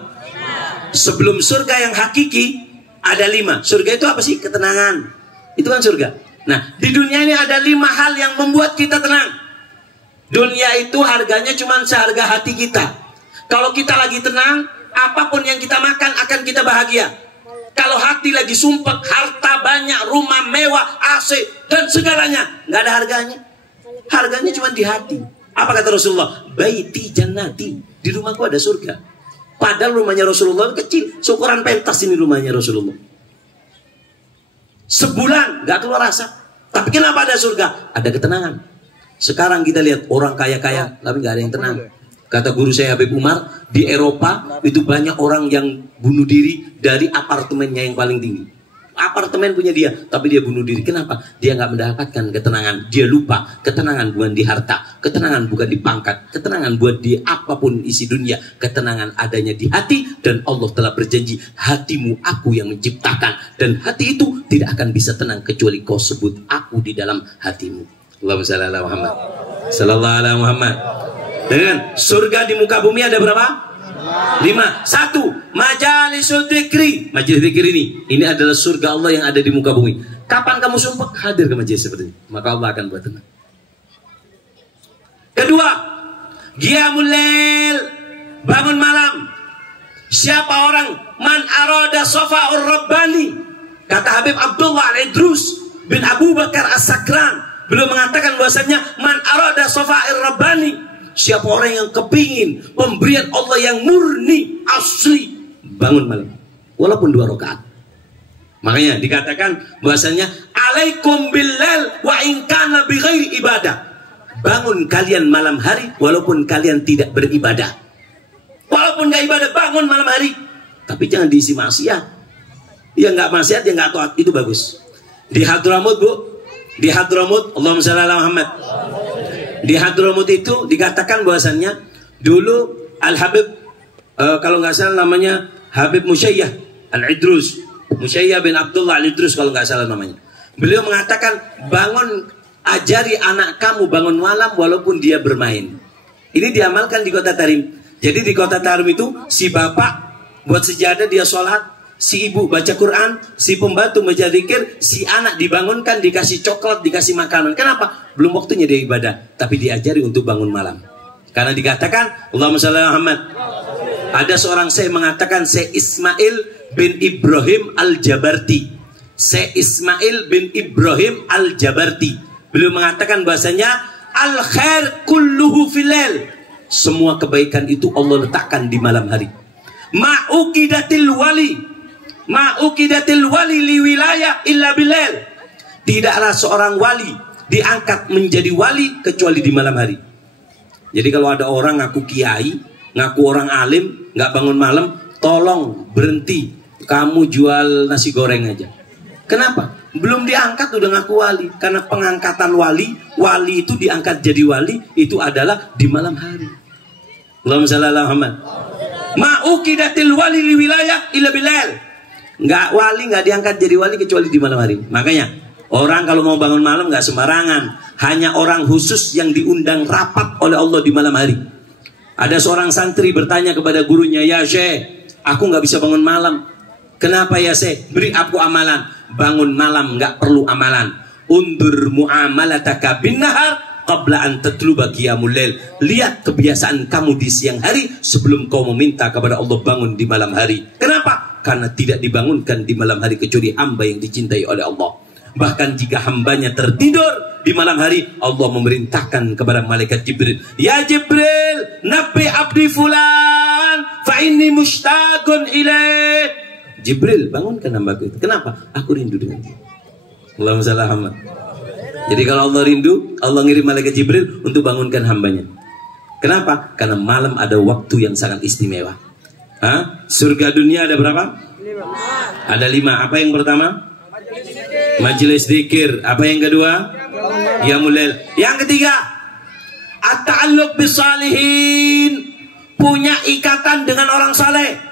5. Sebelum surga yang hakiki ada 5. Surga itu apa sih? Ketenangan. Itu kan surga. Nah, di dunia ini ada 5 hal yang membuat kita tenang. Dunia itu harganya cuma seharga hati kita. Kalau kita lagi tenang, apapun yang kita makan akan kita bahagia. Kalau hati lagi sumpek, harta banyak, rumah mewah, AC, dan segalanya, nggak ada harganya. Harganya cuma di hati. Apa kata Rasulullah? Baiti jannati. Di rumahku ada surga. Padahal rumahnya Rasulullah kecil. Seukuran pentas ini rumahnya Rasulullah. Sebulan nggak keluar rasa. Tapi kenapa ada surga? Ada ketenangan. Sekarang kita lihat orang kaya-kaya, tapi nggak ada yang tenang. Kata guru saya Habib Umar, di Eropa itu banyak orang yang bunuh diri dari apartemennya yang paling tinggi. Apartemen punya dia, tapi dia bunuh diri. Kenapa? Dia nggak mendapatkan ketenangan. Dia lupa ketenangan bukan di harta, ketenangan bukan di pangkat, ketenangan buat di apapun isi dunia. Ketenangan adanya di hati, dan Allah telah berjanji, hatimu aku yang menciptakan, dan hati itu tidak akan bisa tenang kecuali kau sebut aku di dalam hatimu. Allahumma shalli ala Muhammad. Sallallahu alaihi Muhammad. Dengan surga di muka bumi ada berapa? 5. 1. Majalisul dzikri. Majelis dzikir ini adalah surga Allah yang ada di muka bumi. Kapan kamu sumpah hadir ke majelis seperti ini, maka Allah akan buat tenang. Kedua, qiyamul lail, bangun malam. Siapa orang man arada safa'ur rabbani, kata Habib Abdullah Al-Idrus bin Abu Bakar As-Sakran, beliau mengatakan bahwasanya man arada safa'ir rabbani, siapa orang yang kepingin pemberian Allah yang murni, asli, bangun malam walaupun 2 rakaat. Makanya dikatakan bahwasanya alaikum billail wa in kana bighairi ibadah. Bangun kalian malam hari walaupun kalian tidak beribadah. Walaupun nggak ibadah, bangun malam hari. Tapi jangan diisi maksiat. Ya nggak maksiat, ya nggak taat, itu bagus. Di Hadramut, Bu, di Hadramut, Allahumma shalli ala Muhammad. Di Hadramut itu dikatakan bahwasannya dulu Al-Habib, kalau nggak salah namanya Habib Musyayyah Al-Idrus, Musyayyah bin Abdullah Al-Idrus kalau nggak salah namanya. Beliau mengatakan, bangun, ajari anak kamu bangun malam walaupun dia bermain. Ini diamalkan di Kota Tarim. Jadi di Kota Tarim itu si bapak buat sejadah, dia sholat, si ibu baca Quran, si pembantu baca zikir, si anak dibangunkan, dikasih coklat, dikasih makanan. Kenapa? Belum waktunya dia ibadah, tapi diajari untuk bangun malam. Karena dikatakan, Allahumma shalli ala Muhammad. Ada seorang saya mengatakan, saya Ismail bin Ibrahim Al-Jabarti. Saya Ismail bin Ibrahim Al-Jabarti. Beliau mengatakan bahasanya, al-khair kulluhu filail. Semua kebaikan itu Allah letakkan di malam hari. Ma'uqidatil wali, ma'uqidatil wali li wilayah illa bilail. Tidaklah seorang wali diangkat menjadi wali kecuali di malam hari. Jadi kalau ada orang ngaku kiai, ngaku orang alim, nggak bangun malam, tolong berhenti. Kamu jual nasi goreng aja. Kenapa? Belum diangkat udah ngaku wali. Karena pengangkatan wali, wali itu diangkat jadi wali, itu adalah di malam hari. Allahumma shalli ala Muhammad. Ma'uqidatil wali li wilayah illa bilail. Nggak, wali nggak diangkat jadi wali kecuali di malam hari. Makanya orang kalau mau bangun malam nggak sembarangan. Hanya orang khusus yang diundang rapat oleh Allah di malam hari. Ada seorang santri bertanya kepada gurunya, ya Syekh, aku nggak bisa bangun malam. Kenapa ya Syekh? Beri aku amalan. Bangun malam nggak perlu amalan. Undur mu'amalataka bin nahar qabla an tatluba qiyamul lail. Lihat kebiasaan kamu di siang hari sebelum kau meminta kepada Allah bangun di malam hari. Kenapa? Karena tidak dibangunkan di malam hari kecuali hamba yang dicintai oleh Allah. Bahkan jika hambanya tertidur di malam hari, Allah memerintahkan kepada malaikat Jibril, ya Jibril, nabi abdi fulan fa inni mushtaqun ilaih. Jibril, bangunkan hambaku itu. Kenapa? Aku rindu dengan dia. Allahumma shalli ala Muhammad. Jadi kalau Allah rindu, Allah ngirim malaikat Jibril untuk bangunkan hambanya. Kenapa? Karena malam ada waktu yang sangat istimewa. Hah? Surga dunia ada berapa? 5. Ada 5. Apa yang pertama? Majelis zikir. Apa yang kedua? Qiyamul lail. Yang ketiga, at-ta'alluq bisalihin. Punya ikatan dengan orang saleh.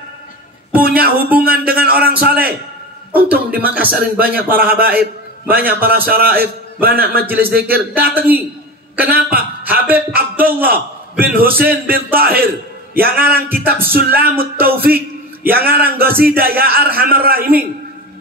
Punya hubungan dengan orang saleh. Untung di Makassar ini banyak para habaib, banyak para syaraif, banyak majelis zikir, datangi. Kenapa? Habib Abdullah bin Husain bin Tahir yang ngarang kitab Sulamut Taufik, yang ngarang qasidah Ya Arhamar Rahimin,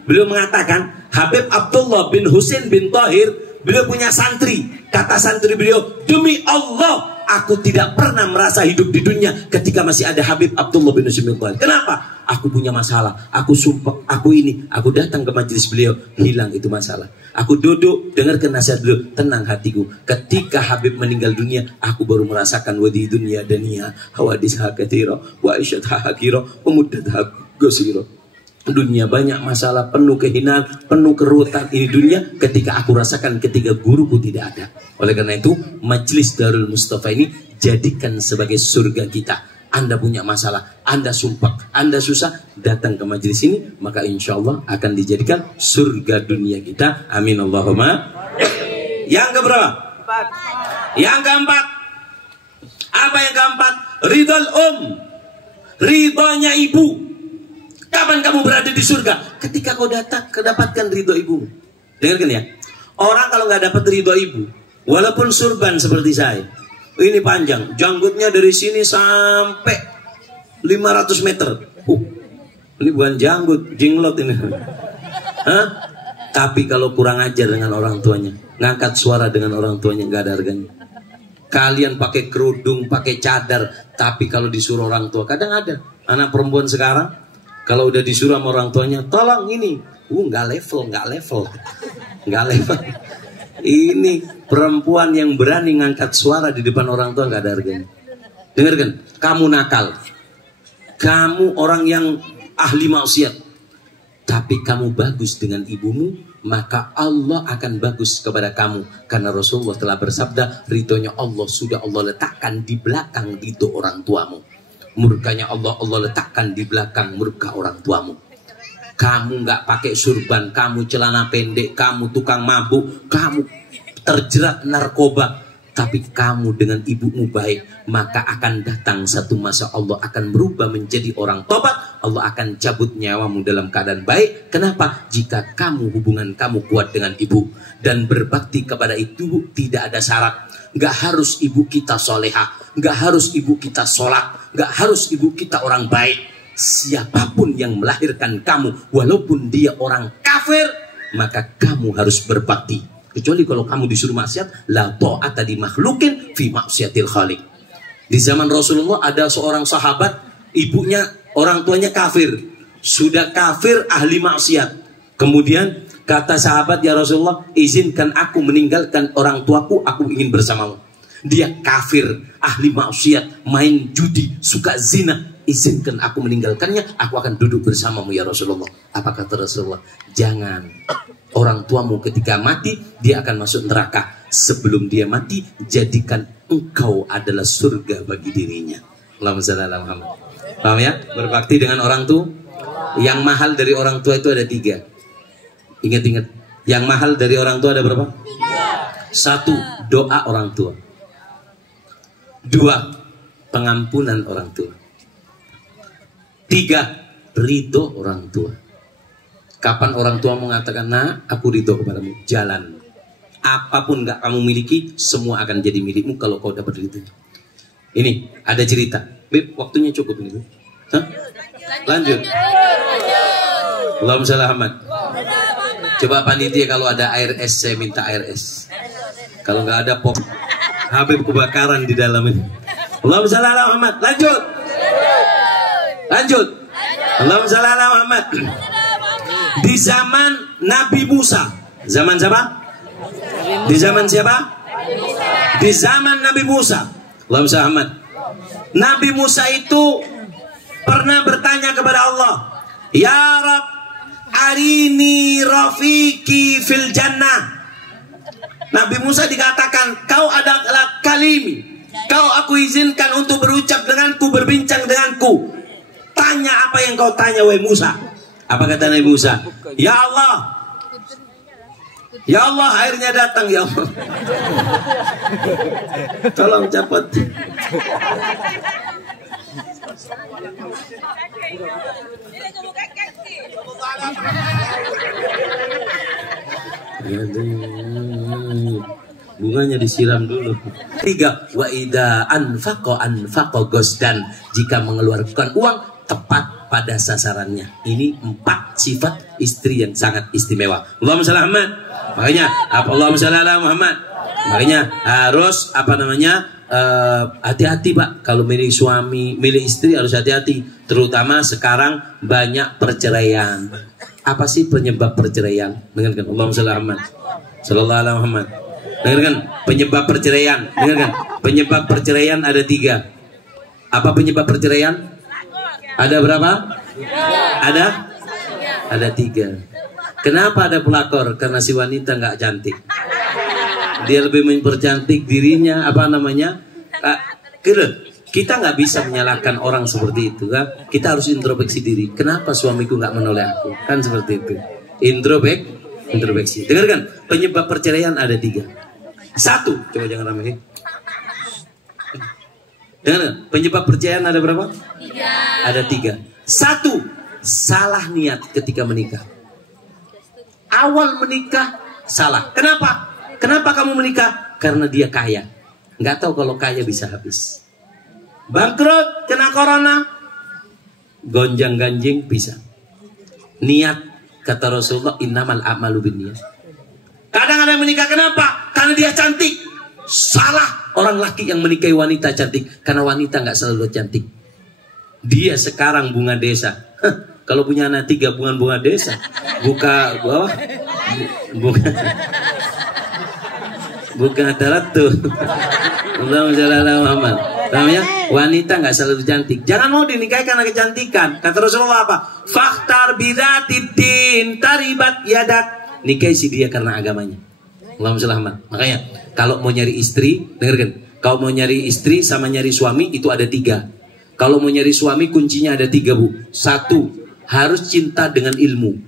beliau mengatakan Habib Abdullah bin Husain bin Tahir, beliau punya santri. Kata santri beliau, demi Allah, aku tidak pernah merasa hidup di dunia ketika masih ada Habib Abdullah bin Husain bin Tahir. Kenapa? Aku punya masalah, aku sumpah, aku ini. Aku datang ke majelis beliau, hilang itu masalah. Aku duduk, dengarkan nasihat beliau, tenang hatiku. Ketika Habib meninggal dunia, aku baru merasakan wadi dunia dania, hawadisha katsira, wa aisyatha hakira, wa muddatha gosira. Dunia banyak masalah, penuh kehinaan, penuh kerutan. Ini dunia ketika aku rasakan ketika guruku tidak ada. Oleh karena itu, Majelis Darul Mustafa ini jadikan sebagai surga kita. Anda punya masalah, Anda sumpah, Anda susah, datang ke majelis ini, maka insya Allah akan dijadikan surga dunia kita. Amin Allahumma. Yang keberapa? Yang keempat. Apa yang keempat? Ridhal ridhonya ibu. Kapan kamu berada di surga? Ketika kau datang kedapatkan ridho ibu. Dengarkan ya. Orang kalau nggak dapat ridho ibu, walaupun surban seperti saya, ini panjang, janggutnya dari sini sampai 500 meter. Ini bukan janggut, jinglot ini. Hah? Tapi kalau kurang ajar dengan orang tuanya, ngangkat suara dengan orang tuanya, nggak ada harganya. Kalian pakai kerudung, pakai cadar, tapi kalau disuruh orang tua, kadang ada anak perempuan sekarang, kalau udah disuruh sama orang tuanya, tolong ini, nggak level. Ini perempuan yang berani ngangkat suara di depan orang tua nggak ada harganya. Dengarkan, kamu nakal, kamu orang yang ahli maksiat, tapi kamu bagus dengan ibumu, maka Allah akan bagus kepada kamu. Karena Rasulullah telah bersabda, ridhonya Allah sudah Allah letakkan di belakang ridho orang tuamu. Murkanya Allah letakkan di belakang murka orang tuamu. Kamu nggak pakai surban, kamu celana pendek, kamu tukang mabuk, kamu terjerat narkoba, tapi kamu dengan ibumu baik, maka akan datang satu masa Allah akan berubah menjadi orang tobat. Allah akan cabut nyawamu dalam keadaan baik. Kenapa? Jika kamu hubungan kamu kuat dengan ibu dan berbakti kepada ibu, tidak ada syarat. Nggak harus ibu kita soleha, nggak harus ibu kita sholat, nggak harus ibu kita orang baik. Siapapun yang melahirkan kamu, walaupun dia orang kafir, maka kamu harus berbakti. Kecuali kalau kamu disuruh maksiat, la ta'ata di makhlukin fi maksiatil khaliq. Di zaman Rasulullah ada seorang sahabat, ibunya, orang tuanya kafir, sudah kafir, ahli maksiat. Kemudian kata sahabat, ya Rasulullah, izinkan aku meninggalkan orang tuaku, aku ingin bersamamu. Dia kafir, ahli maksiat, main judi, suka zina. Izinkan aku meninggalkannya, aku akan duduk bersamamu ya Rasulullah. Apa kata Rasulullah? Jangan. Orang tuamu ketika mati, dia akan masuk neraka. Sebelum dia mati, jadikan engkau adalah surga bagi dirinya. Allahumma shalli ala Muhammad. Paham ya? Berbakti dengan orang tua. Yang mahal dari orang tua itu ada 3. Ingat-ingat. Yang mahal dari orang tua ada berapa? 3. 1. Doa orang tua. 2. Pengampunan orang tua. 3. Ridho orang tua. Kapan orang tua mengatakan, nah aku ridho kepadamu, jalan. Apapun gak kamu miliki, semua akan jadi milikmu kalau kau dapat ridho. Ini ada cerita. Beb, waktunya cukup ini. Hah? Lanjut. Allahumma shalli Muhammad. Coba panitia kalau ada air es, saya minta air es. Kalau nggak ada pop, Habib kebakaran di dalam ini. Allahumma shalli Muhammad. Lanjut. Lanjut. Allahumma shalli ala Muhammad. Di zaman Nabi Musa. Zaman siapa? Di zaman siapa? Di zaman Nabi Musa. Allahumma shalli Muhammad. Nabi Musa itu pernah bertanya kepada Allah, ya Rabb, arini rafiqi fil jannah. Nabi Musa dikatakan, kau adalah kalimi, kau aku izinkan untuk berucap denganku, berbincang denganku. Tanya apa yang kau tanya wahai Musa. Apa kata Nabi Musa? Ya Allah, ya Allah, airnya datang ya Allah. Tolong cepat. Bunganya disiram dulu. 3. Wa idza anfaqa gosdan. Jika mengeluarkan uang, tepat pada sasarannya. Ini 4 sifat istri yang sangat istimewa. Allahumma shalli ala Muhammad. Makanya Allahumma shalli ala Muhammad. Makanya harus hati-hati Pak. Kalau milih suami, milih istri harus hati-hati. Terutama sekarang banyak perceraian. Apa sih penyebab perceraian? Dengarkan. Allahumma shalli ala Muhammad. Sallallahu alaihi Muhammad. Dengarkan penyebab perceraian. Dengarkan. Penyebab perceraian ada 3. Apa penyebab perceraian? Ada berapa? Ada 3. Kenapa ada pelakor? Karena si wanita nggak cantik. Dia lebih mempercantik dirinya. Kita nggak bisa menyalahkan orang seperti itu kan? Kita harus introspeksi diri. Kenapa suamiku nggak menoleh aku? Kan seperti itu. Introspeksi. Dengarkan. Penyebab perceraian ada 3. 1. Coba jangan ramai. Dengar, penyebab perceraian ada berapa? 3. Ada 3. 1. Salah niat ketika menikah. Awal menikah salah. Kenapa? Kenapa kamu menikah? Karena dia kaya. Nggak tahu kalau kaya bisa habis. Bangkrut, kena corona, gonjang-ganjing bisa. Niat, kata Rasulullah, innamal a'malu binniyat. Kadang ada yang menikah, kenapa? Karena dia cantik. Salah orang laki yang menikahi wanita cantik. Karena wanita nggak selalu cantik. Dia sekarang bunga desa. Kalau punya anak 3 bunga desa, buka darat tuh. Muhammad. Namanya wanita nggak selalu cantik. Jangan mau dinikahi karena kecantikan. Kata Rasulullah apa? Fakhtar bidzatid taribat yadak. Nikahi si dia karena agamanya. Allahumma shalli ala Muhammad. Makanya kalau mau nyari istri, dengarkan. Kalau mau nyari istri sama nyari suami itu ada 3. Kalau mau nyari suami kuncinya ada 3 Bu. 1. Harus cinta dengan ilmu.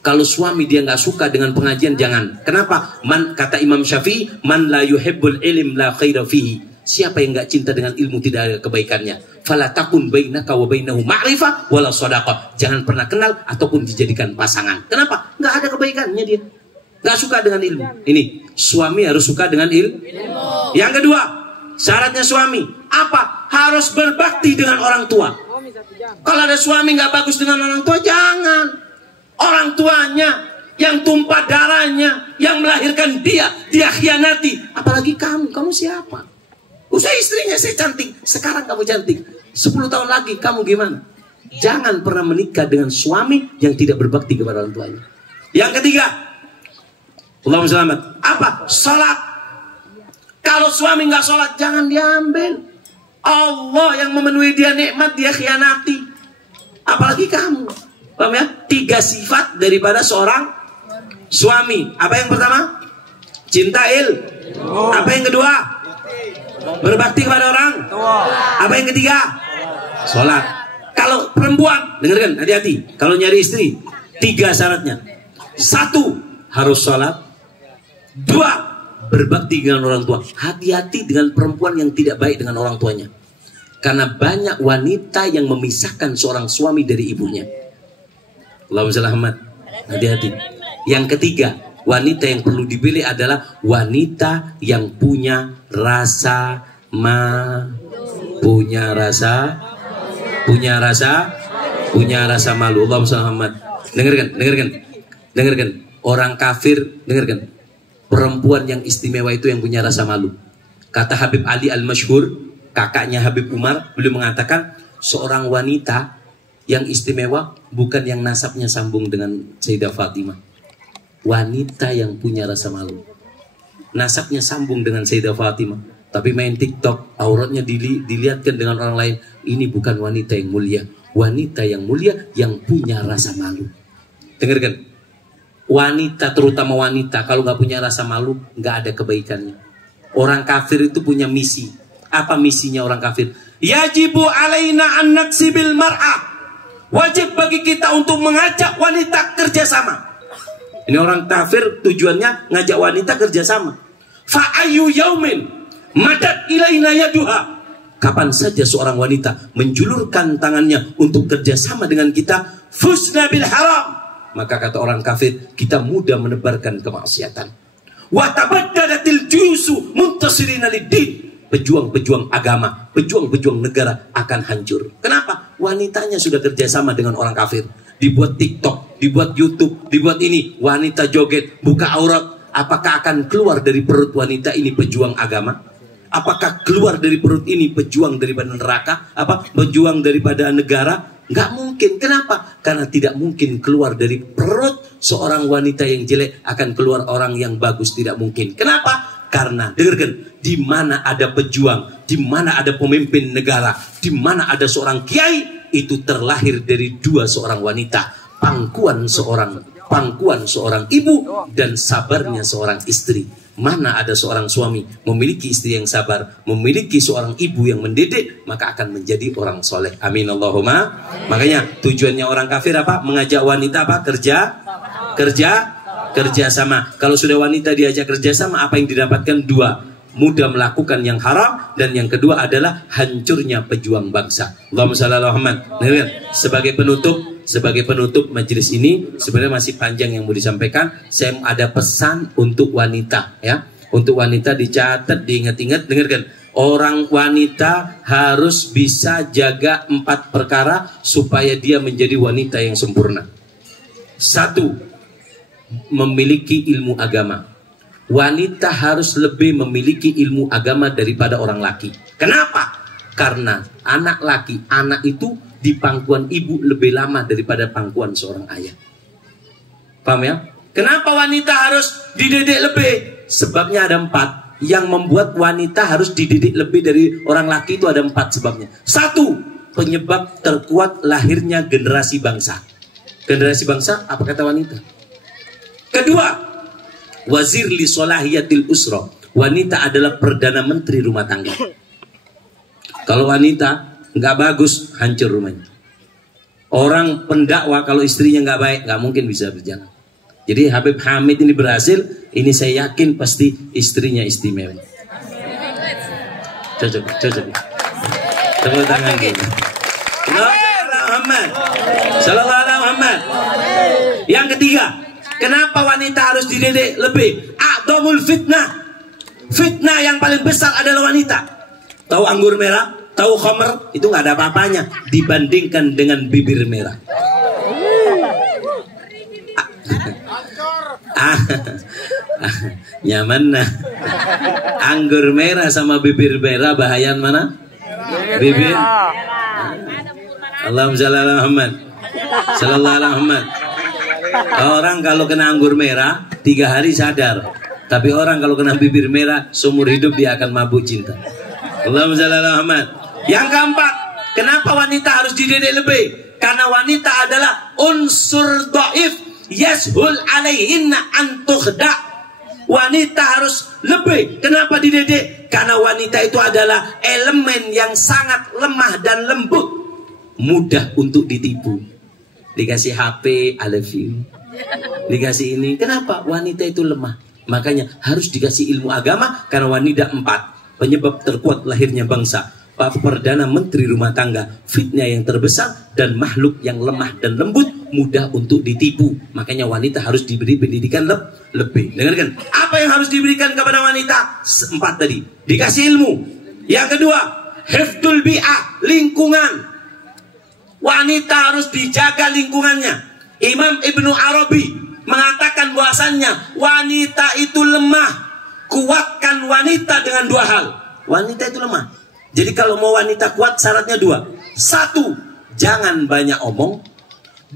Kalau suami dia nggak suka dengan pengajian, jangan. Kenapa? Kata Imam Syafi'i, man la yuhibbul ilm la khaira fihi. Siapa yang nggak cinta dengan ilmu tidak ada kebaikannya. Fala takun bainaka wa bainahu ma'rifah wala shadaqah. Jangan pernah kenal ataupun dijadikan pasangan. Kenapa? Nggak ada kebaikannya dia. Nggak suka dengan ilmu. Ini suami harus suka dengan ilmu. Yang kedua, syaratnya suami apa? Harus berbakti dengan orang tua. Kalau ada suami nggak bagus dengan orang tua, jangan. Orang tuanya yang tumpah darahnya, yang melahirkan dia khianati. Apalagi kamu siapa? Usai istrinya saya cantik, sekarang kamu cantik. 10 tahun lagi kamu gimana? Jangan pernah menikah dengan suami yang tidak berbakti kepada orang tuanya. Yang ketiga, Allahumma selamat. Apa? Sholat. Kalau suami nggak sholat, jangan diambil. Allah yang memenuhi dia nikmat, dia khianati. Apalagi kamu. Paham ya? 3 sifat daripada seorang suami. Apa yang pertama? Cinta Apa yang kedua? Berbakti kepada orang. Apa yang ketiga? Sholat. Kalau perempuan, dengarkan, hati-hati. Kalau nyari istri, 3 syaratnya. 1. Harus sholat. 2. Berbakti dengan orang tua. Hati-hati dengan perempuan yang tidak baik dengan orang tuanya. Karena banyak wanita yang memisahkan seorang suami dari ibunya. Allahumma shalli ala Muhammad. Hati-hati. Yang ketiga, wanita yang perlu dipilih adalah wanita yang punya rasa punya rasa malu. Allahumma shalli ala Muhammad. Dengarkan. Orang kafir, dengarkan. Perempuan yang istimewa itu yang punya rasa malu. Kata Habib Ali Al-Masyhur, kakaknya Habib Umar, beliau mengatakan seorang wanita yang istimewa bukan yang nasabnya sambung dengan Sayyidah Fatimah. Wanita yang punya rasa malu. Nasabnya sambung dengan Sayyidah Fatimah, tapi main TikTok, auratnya dilihatkan dengan orang lain. Ini bukan wanita yang mulia. Wanita yang mulia yang punya rasa malu. Dengarkan. Wanita, terutama wanita, kalau nggak punya rasa malu, nggak ada kebaikannya. Orang kafir itu punya misi. Apa misinya orang kafir? Yajibu alaina an naksibil mar'ah. Wajib bagi kita untuk mengajak wanita kerjasama. Ini orang kafir tujuannya ngajak wanita kerjasama. Fa'ayu yaumin madad ilaina yaduha. Kapan saja seorang wanita menjulurkan tangannya untuk kerjasama dengan kita, fusna bil haram. Maka kata orang kafir, kita mudah menebarkan kemaksiatan. Wa tabaddadatil juyusu muntasirina lid-din. Pejuang-pejuang agama, pejuang-pejuang negara akan hancur. Kenapa? Wanitanya sudah kerjasama dengan orang kafir. Dibuat TikTok, dibuat YouTube, dibuat ini. Wanita joget, buka aurat. Apakah akan keluar dari perut wanita ini pejuang agama? Apakah keluar dari perut ini pejuang daripada neraka? Pejuang daripada negara? Nggak mungkin. Kenapa? Karena tidak mungkin keluar dari perut seorang wanita yang jelek akan keluar orang yang bagus. Tidak mungkin. Kenapa? Karena, dengarkan, di mana ada pejuang, di mana ada pemimpin negara, di mana ada seorang kiai, itu terlahir dari dua seorang wanita. Pangkuan seorang ibu dan sabarnya seorang istri. Mana ada seorang suami memiliki istri yang sabar, memiliki seorang ibu yang mendidik, maka akan menjadi orang soleh. Amin Allahumma. Makanya tujuannya orang kafir apa? Mengajak wanita apa? Kerja sama. Kalau sudah wanita diajak kerja sama, apa yang didapatkan? Dua, mudah melakukan yang haram, dan yang kedua adalah hancurnya pejuang bangsa. Allahumma shalli ala Muhammad. Sebagai penutup majelis ini, sebenarnya masih panjang yang mau disampaikan. Saya ada pesan untuk wanita, ya. Untuk wanita dicatat, diingat-ingat, dengarkan. Orang wanita harus bisa jaga 4 perkara supaya dia menjadi wanita yang sempurna. 1, memiliki ilmu agama. Wanita harus lebih memiliki ilmu agama daripada orang laki. Kenapa? Karena anak laki, anak itu di pangkuan ibu lebih lama daripada pangkuan seorang ayah. Paham ya? Kenapa wanita harus dididik lebih? Sebabnya ada 4. Yang membuat wanita harus dididik lebih dari orang laki itu ada 4 sebabnya. 1, penyebab terkuat lahirnya generasi bangsa. Generasi bangsa, apa kata wanita? Kedua, wazir li solahiyatil usra. Wanita adalah perdana menteri rumah tangga. Kalau wanita nggak bagus, hancur rumahnya. Orang pendakwah kalau istrinya nggak baik, nggak mungkin bisa berjalan. Jadi Habib Hamid ini berhasil, ini saya yakin pasti istrinya istimewa. Cocok. Tepuk tangan kita. Sallallahu alaihi Muhammad. Yang ketiga, kenapa wanita harus dididik lebih? A'dhamul fitnah. Fitnah yang paling besar adalah wanita. Tahu anggur merah? Tahu khamr? Itu nggak ada apa-apanya dibandingkan dengan bibir merah. Nyaman nah. Anggur merah sama bibir merah, bahayan mana? Bibir. Allahumma shalli ala Muhammad. Sallallahu alaihi Muhammad. Orang kalau kena anggur merah 3 hari sadar. Tapi orang kalau kena bibir merah seumur hidup dia akan mabuk cinta. Allahumma shalli ala Muhammad. Yang keempat, kenapa wanita harus dididik lebih? Karena wanita adalah unsur dhaif yashul alaihinna an tukhda. Wanita harus lebih. Kenapa dididik? Karena wanita itu adalah elemen yang sangat lemah dan lembut, mudah untuk ditipu. Dikasih HP, I love you. Dikasih ini. Kenapa? Wanita itu lemah. Makanya harus dikasih ilmu agama. Karena wanita 4 penyebab terkuat lahirnya bangsa. Perdana menteri rumah tangga, fitnah yang terbesar, dan makhluk yang lemah dan lembut, mudah untuk ditipu. Makanya wanita harus diberi pendidikan lebih. Dengarkan, apa yang harus diberikan kepada wanita? 4 tadi. Dikasih ilmu. Yang kedua, hifdzul bi'ah, lingkungan. Wanita harus dijaga lingkungannya. Imam Ibnu Arabi mengatakan bahwasannya wanita itu lemah. Kuatkan wanita dengan 2 hal. Wanita itu lemah. Jadi kalau mau wanita kuat syaratnya 2. 1, jangan banyak omong.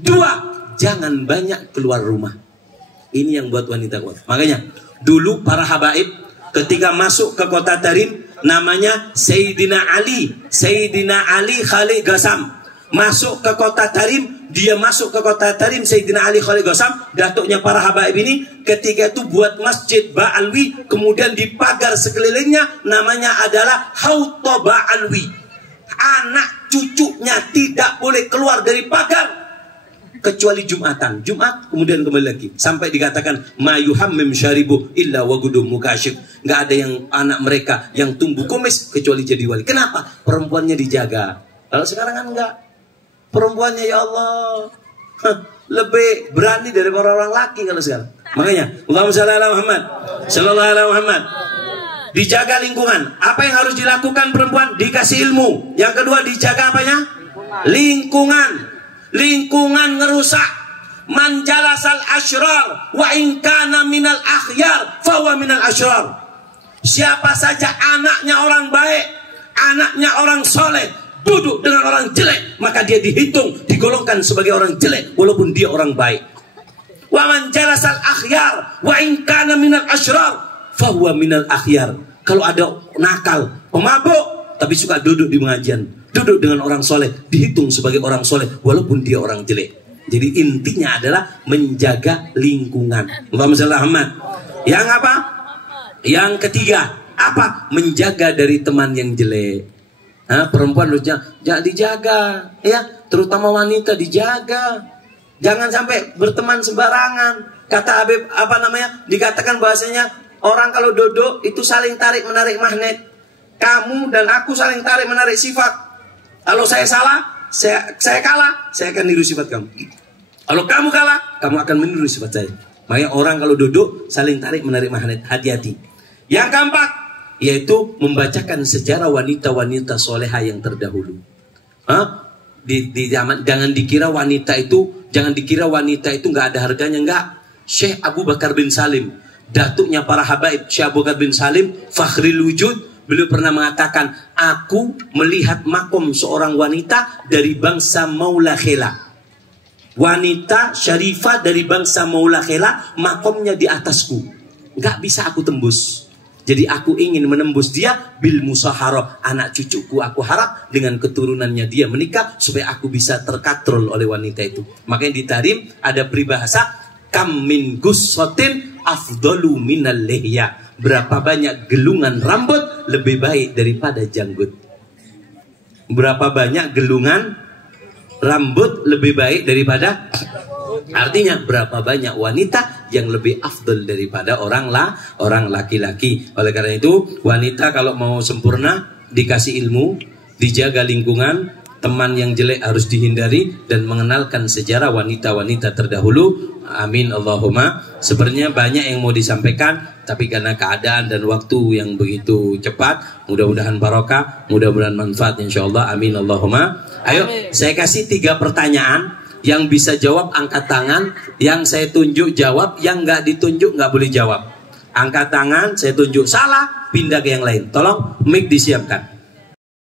2, jangan banyak keluar rumah. Ini yang buat wanita kuat. Makanya dulu para habaib ketika masuk ke kota Tarim, namanya Sayyidina Ali Khalid Ghasam. Masuk ke kota Tarim, dia masuk ke kota Tarim, Sayyidina Ali Khalid Ghasam, datuknya para habaib ini, ketika itu buat masjid Ba'alwi, kemudian dipagar sekelilingnya, namanya adalah Hauta Ba'alwi. Anak cucunya tidak boleh keluar dari pagar kecuali Jumatan. Jumat, kemudian kembali lagi. Sampai dikatakan ma yuhammim syaribu illa wagudum mukashif. Nggak ada yang anak mereka yang tumbuh kumis kecuali jadi wali. Kenapa? Perempuannya dijaga. Kalau sekarang kan enggak. Perempuannya ya Allah lebih berani dari orang laki kalau sekarang. Makanya Allahumma shalli ala Muhammad sallallahu alaihi Muhammad. Dijaga lingkungan. Apa yang harus dilakukan perempuan? Dikasih ilmu. Yang kedua dijaga apanya? Lingkungan ngerusak. Man jalasal asyrar wa in kana minal akhyar fa huwa minal asyrar. Siapa saja anaknya orang baik, anaknya orang soleh, duduk dengan orang jelek, maka dia dihitung, digolongkan sebagai orang jelek walaupun dia orang baik. Wa man jalasal akhyar wa in kana minal asyrar fa huwa minal akhyar. Kalau ada nakal, pemabuk, tapi suka duduk di pengajian, duduk dengan orang soleh, dihitung sebagai orang soleh walaupun dia orang jelek. Jadi intinya adalah menjaga lingkungan. Allahumma shalli ala Muhammad. Yang apa? Yang ketiga, apa? Menjaga dari teman yang jelek. Perempuan harus dijaga, ya, terutama wanita dijaga. Jangan sampai berteman sembarangan. Kata Habib dikatakan bahasanya orang kalau duduk itu saling tarik menarik magnet. Kamu dan aku saling tarik menarik sifat. Kalau saya salah, saya kalah, saya akan niru sifat kamu. Kalau kamu kalah, kamu akan meniru sifat saya. Makanya orang kalau duduk saling tarik menarik magnet. Hati-hati. Yang keempat, yaitu membacakan sejarah wanita-wanita soleha yang terdahulu. Jangan dikira wanita itu nggak ada harganya, enggak. Syekh Abu Bakar bin Salim, datuknya para habaib, Syekh Abu Bakar bin Salim, Fakhril Wujud, beliau pernah mengatakan, aku melihat makom seorang wanita dari bangsa Maula Khela. Wanita syarifah dari bangsa Maula Khela, makomnya di atasku. Nggak bisa aku tembus. Jadi aku ingin menembus dia bil musaharah. Anak cucuku aku harap dengan keturunannya dia menikah supaya aku bisa terkatrol oleh wanita itu. Makanya di Tarim ada peribahasa kam min gussatin afdalu minal lihya. Berapa banyak gelungan rambut lebih baik daripada janggut. Berapa banyak gelungan rambut lebih baik daripada, artinya berapa banyak wanita yang lebih afdal daripada orang laki-laki. Oleh karena itu wanita kalau mau sempurna dikasih ilmu, dijaga lingkungan, teman yang jelek harus dihindari, dan mengenalkan sejarah wanita-wanita terdahulu. Amin Allahumma. Sebenarnya banyak yang mau disampaikan, tapi karena keadaan dan waktu yang begitu cepat, mudah-mudahan barokah, mudah-mudahan manfaat insyaallah. Amin Allahumma. Ayo, saya kasih 3 pertanyaan. Yang bisa jawab angkat tangan, yang saya tunjuk jawab, yang nggak ditunjuk nggak boleh jawab. Angkat tangan, saya tunjuk salah, pindah ke yang lain. Tolong mic disiapkan.